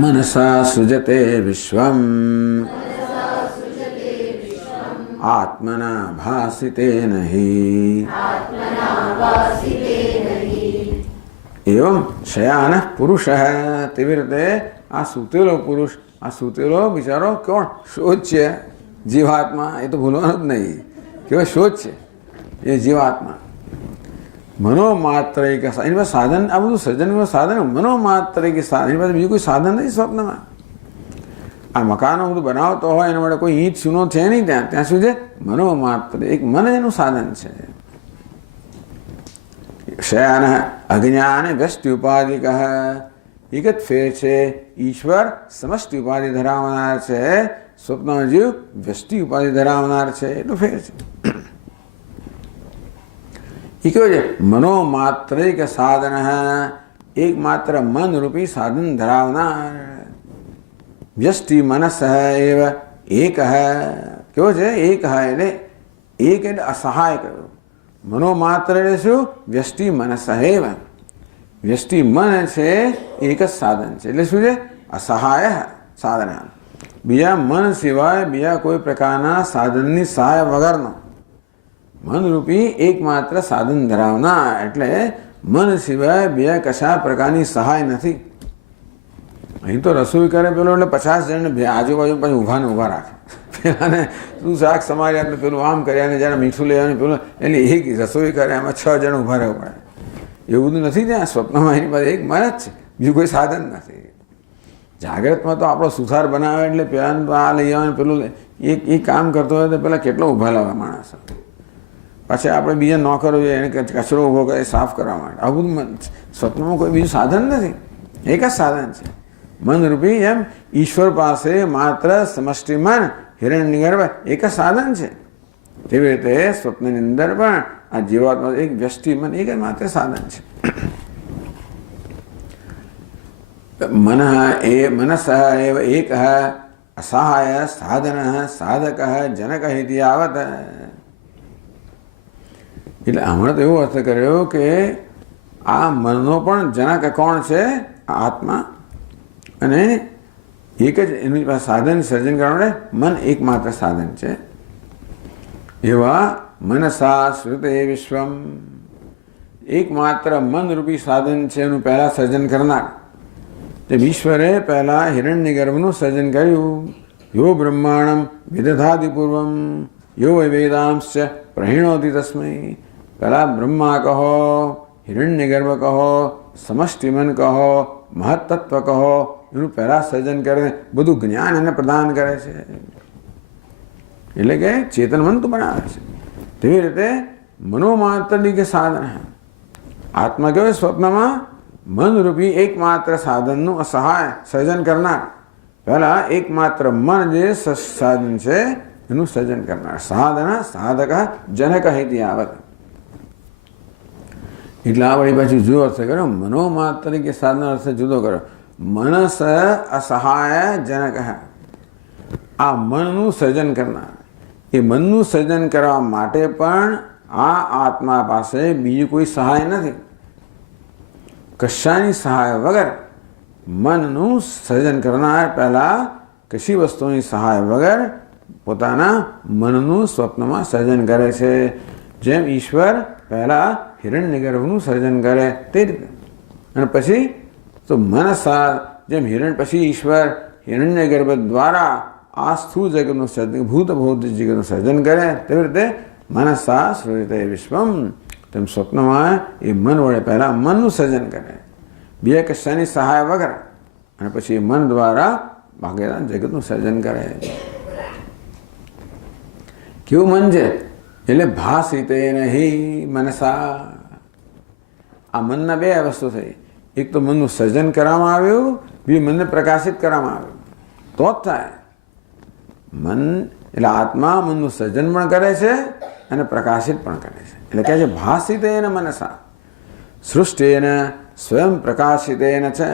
મનસા સૃજતે વિશ્વમ આત્મના ભાસિતે નહીં. એવમ શયાન પુરુષ. તેવી રીતે આ સૂતેલો પુરુષ, આ સૂતેલો બિચારો કોણ? શોધ છે જીવાત્મા. એ તો ભૂલવાનું જ નહીં. કેવો શોધ છે એ જીવાત્મા. મનોમાત્રિક એની પાસે સાધન, આ બધું સર્જનનું સાધન મનોમાત્રિક સાધન. એની પાસે બીજું કોઈ સાધન નથી સ્વપ્નમાં. આ મકાનો બધું બનાવતો હોય એના માટે કોઈ ઈંટ ચૂનો છે નહીં. ત્યાં સુધી મનોમાત્ર એક મન એનું સાધન છે. શયાન અજ્ઞાન વ્યષ્ટિ ઉપાધિક. એક જ ફેર છે. ઈશ્વર સમષ્ટિ ઉપાધિ ધરાવનાર છે, સ્વપ્નમાં જીવ વ્યષ્ટિ ઉપાધિ ધરાવનાર છે. એટલું ફેર છે. એ કેવું છે? મનોમાત્રિક સાધન, એકમાત્ર મન રૂપી સાધન ધરાવનાર. વ્યષ્ટિ મનસ એવ એક. કેવો છે? એક એટલે એક એટલે અસહાય કર્યો. મનોમાત્ર એટલે શું? વ્યષ્ટિ મનસ એવ. વ્યષ્ટિ મન છે એક જ સાધન છે. એટલે શું છે? અસહાય સાધન. બીજા મન સિવાય બીજા કોઈ પ્રકારના સાધનની સહાય વગરનો મનરૂપી એકમાત્ર સાધન ધરાવનાર. એટલે મન સિવાય બીજા કશા પ્રકારની સહાય નથી. અહીં તો રસોઈ કરે પેલો એટલે 50 જણને આજુબાજુ પછી ઊભા ને ઊભા રાખે. પેલાને તું શાક સમારી આપણે પેલું આમ કર્યા ને જ્યારે મીઠું લેવાનું પેલું, એટલે એક રસોઈ કરે એમાં 6 જણ ઊભા રહેવું પડે. એવું બધું નથી. ત્યાં સ્વપ્નમાં એની પાસે એક મન જ છે, બીજું કોઈ સાધન નથી. જાગ્રતમાં તો આપણો સુથાર બનાવે એટલે પેલાને આ લઈ આવવાનું પેલું એ કામ કરતો હોય તો પેલા કેટલો ઊભા લાવે માણસ. પછી આપણે બીજા નોકરો જોઈએ એને કચરો ઊભો કરે સાફ કરવા માટે. આવું બધું સ્વપ્નમાં કોઈ બીજું સાધન નથી, એક જ સાધન છે મનરૂપી. એમ ઈશ્વર પાસે માત્ર સમષ્ટિ મન હિરણ્યગર્ભ એક જ સાધન છે. તેવી રીતે સ્વપ્નની અંદર પણ આ જીવાત્મા એક વ્યષ્ટિ મન એક જ માત્ર સાધન છે. મનસ એવ એક असहाय साधन साधक जनक इति यावत्. એટલે હમણાં તો એવો અર્થ કર્યો કે આ મનનો પણ જનક કોણ છે? આત્મા. અને એક જ એની પાસે સાધન સર્જન કરવા માટે મન એકમાત્ર સાધન છે. એવા મનસા શ્રુતે વિશ્વમ, એકમાત્ર મનરૂપી સાધન છે એનું પહેલા સર્જન કરનાર. તે ઈશ્વરે પહેલા હિરણ્યગર્ભનું સર્જન કર્યું. યો બ્રહ્માંડમ વિદધાતિ પૂર્વમ યો વેદાંશ પ્રહિણોતિ તસ્મૈ. પહેલા બ્રહ્મા કહો, હિરણ્યગર્ભ કહો, સમષ્ટિમન કહો, મહત્તત્વ કહો, એનું પહેલા સર્જન કરે, બધું જ્ઞાન એને પ્રદાન કરે છે. એટલે કે ચેતન મન તો બનાવે છે. તેવી રીતે મનોમાત્ર કે સાધન. આત્મા કહેવાય સ્વપ્નમાં મનરૂપી એકમાત્ર સાધનનું અસહાય સર્જન કરનાર. પહેલા એકમાત્ર મન જે સાધન છે એનું સર્જન કરનાર. સાધન સાધક જનક હિતિ આવત. એટલે આ વળી પાછું જુદો અર્થ કર્યો. મનોમાત્ર કે સાધન અર્થ જુદો કર્યો. મનસ અસહાય જનક. આ મનનું સર્જન કરનાર. એ મનનું સર્જન કરવા માટે પણ આ આત્મા પાસે બીજી કોઈ સહાય નથી. કશાની સહાય વગર મનનું સર્જન કરનાર પહેલા કશી વસ્તુની સહાય વગર પોતાના મનનું સ્વપ્નમાં સર્જન કરે છે. જેમ ઈશ્વર પહેલા હિરણ્યગર્ભનું સર્જન કરે તે રીતે. અને પછી તો મનસા, જેમ હિરણ્ય પછી ઈશ્વર હિરણ્યગર્ભ દ્વારા આ સ્થૂળ જગતનું સર્જન, ભૂત ભૌતિક જગતનું સર્જન કરે તેવી રીતે મનસા શ્રુતે વિશ્વમ, તેમ સ્વપ્નમાં એ મન વડે પહેલા મનનું સર્જન કરે બે કશાની સહાય વગર, અને પછી મન દ્વારા બાકીના જગતનું સર્જન કરે. કેવું મન છે? એટલે ભાસિતે નહીં મનસા. આ મનના બે વસ્તુ થઈ. એક તો મનનું સર્જન કરવામાં આવ્યું, બીજું મનને પ્રકાશિત કરવામાં આવ્યું. તો જ થાય. મન એટલે આત્મા મનનું સર્જન પણ કરે છે અને પ્રકાશિત પણ કરે છે. એટલે કહે છે ભાસિતેન મનસા સૃષ્ટિન સ્વયં પ્રકાશિતેન છે.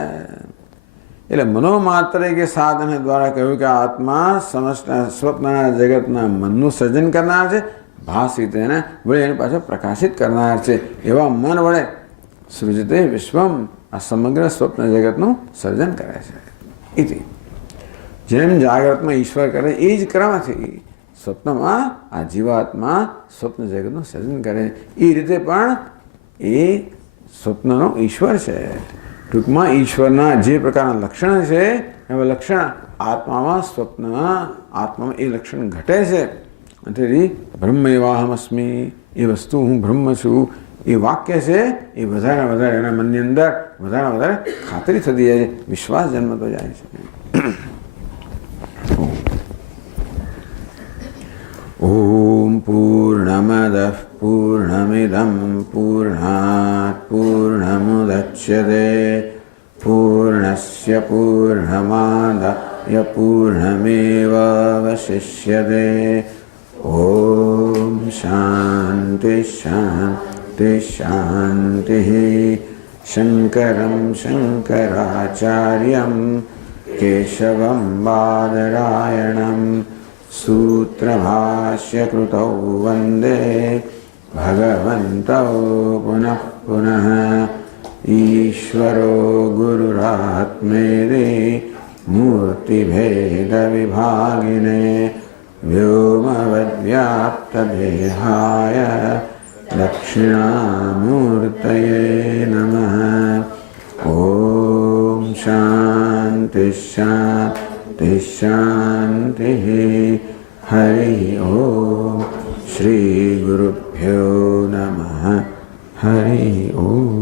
એટલે મનોમાત્ર કે સાધન દ્વારા કહ્યું કે આત્મા સમસ્ત સ્વપ્નના જગતના મનનું સર્જન કરનાર છે. ભાસિતેન વળી એની પાછળ પ્રકાશિત કરનાર છે. એવા મન વડે સૃજતે વિશ્વમ, આ સમગ્ર સ્વપ્ન જગતનું સર્જન કરે છે. ઇતિ. જેમ જાગ્રતમાં ઈશ્વર કરે એ જ ક્રમથી સ્વપ્નમાં આ જીવાત્મા સ્વપ્ન જગતનું સર્જન કરે. એ રીતે પણ એ સ્વપ્નનો ઈશ્વર છે. ટૂંકમાં ઈશ્વરના જે પ્રકારના લક્ષણ છે એવા લક્ષણ આત્મામાં સ્વપ્નમાં આત્મામાં એ લક્ષણ ઘટે છે. તેથી બ્રહ્મ એવાહમસ્મી, એ વસ્તુ હું બ્રહ્મ છું, એ વાક્ય છે એ વધારે વધારે એના મનની અંદર વધારે વધારે ખાતરી થતી જાય છે, વિશ્વાસ જન્મતો જાય છે. ઓમ પૂર્ણમદઃ પૂર્ણમિદં પૂર્ણાત પૂર્ણમુદચ્યતે પૂર્ણસ્ય પૂર્ણમાદાય પૂર્ણમેવાવશિષ્યતે. ઓમ શાંતિ શાંતિ શાંતિ. શંકરં શંકરાચાર્યં કેશવં બાદરાયણં સૂત્રભાષ્યકૃતૌ વંદે ભગવन्तૌ પુનઃ પુનઃ. ઈશ્વરો ગુરુરાત્મેતિ મૂર્તિભેદવિભાગિને વ્યોમવદ્વ્યાપ્તદેહાય દક્ષિણામૂર્તયે નમઃ. ઓમ શાંતિ શાંતિ શાંતિ. હરિ ઓમ. શ્રી ગુરુભ્યો નમઃ. હરિ ઓમ.